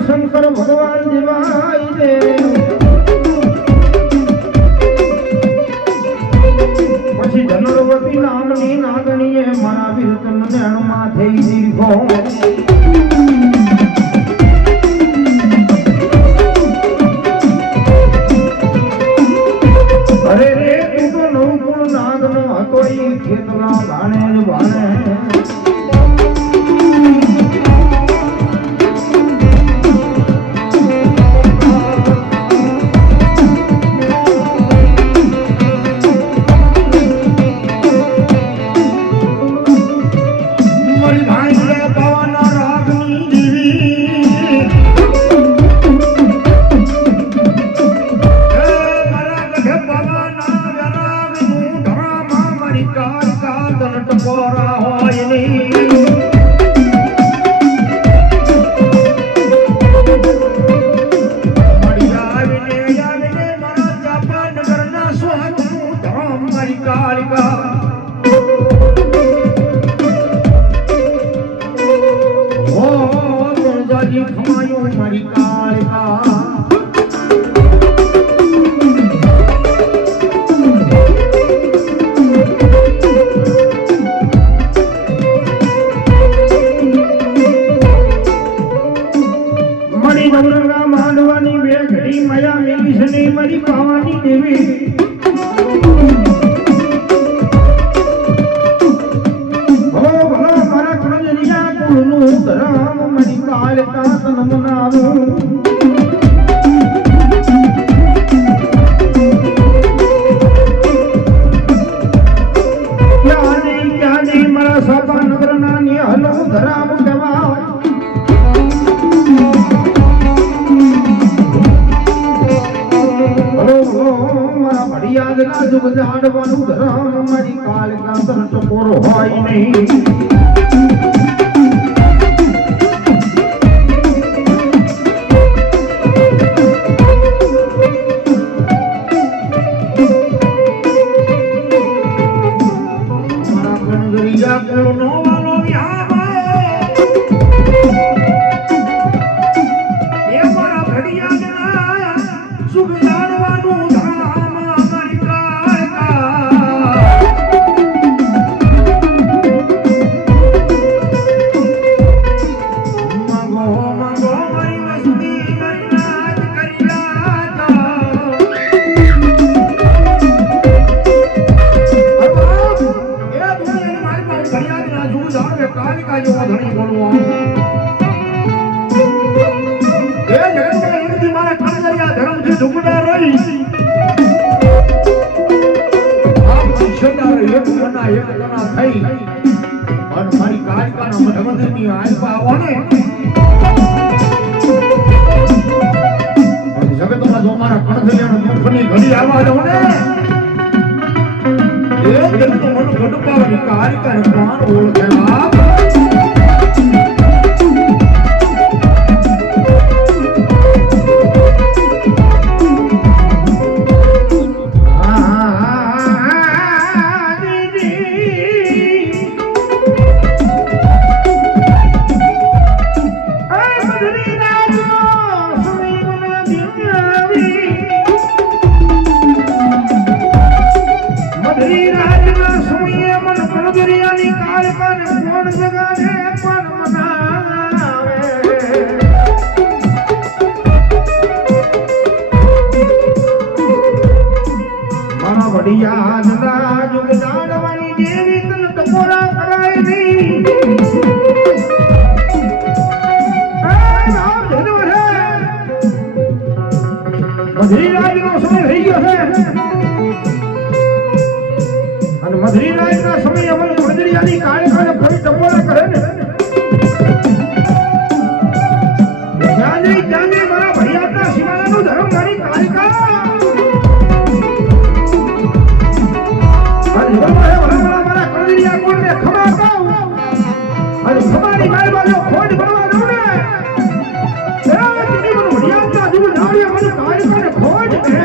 શંકર ભગવાન દેવાય દે પછી ધનુર્વતી નામની નાગણીએ મારા વીરતન નેણ માથે દીર્ઘો અરે રે તું તો નવકુળ નાગનો હતો ઈ ખેતના ભાણે જ ભાણે ટકોરા હોય નહીં મારા ઘડિયાળના જુગ જાણવાનું ધર્મ મારી કાલિકા તન ટકોરો હોય નહીં મારી કાલિકાના મધમંદિરની આલપા આવો ને જગતમાં જો મારા કણથલિયાનો દુઃખની ઘડી આવવા દો ને એ જગત મન ગડપાવાની કાલિકાને કોણ ઓળખે બાપ મધુરીરાજનો સમય થઈ ગયો છે અને મધુરીરાજના સમય અમલ મધુરિયાની કાળકાને ફરી ટપોરા કરે ને જાને મારા ભૈયાના શિવાલાનો ધર્મ મારી કાળકા અને મારા કળદરિયા કોણને ખબર કહું અને ખબાની મારી બાજુ ખોટ ભરવા દઉં ને ભૈયાના જીવ જાણીએ મને કાળકાને ખોટ કહે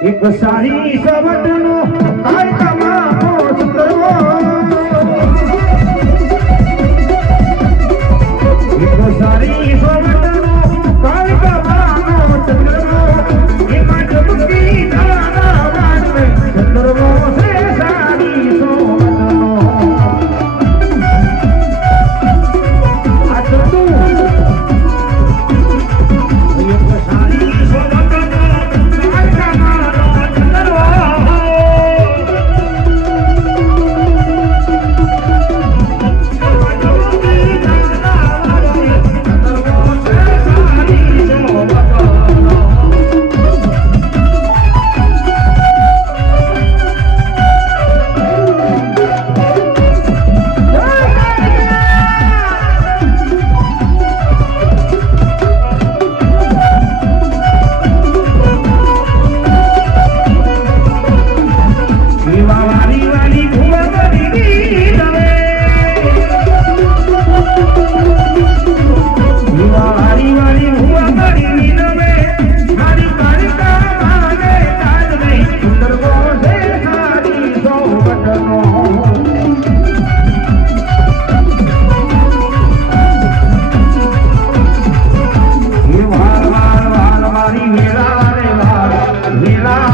એક સારી સવટનો કાળકામાં સુતરવો એક સારી સવટનો કાળકામાં સુતરવો એક જબકી દાના વાળવે સુતરવો છે સારી સવટનો આ તો તું એક સારી સવટનો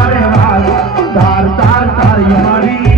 રે વાસ ધાર તાર તારી મારી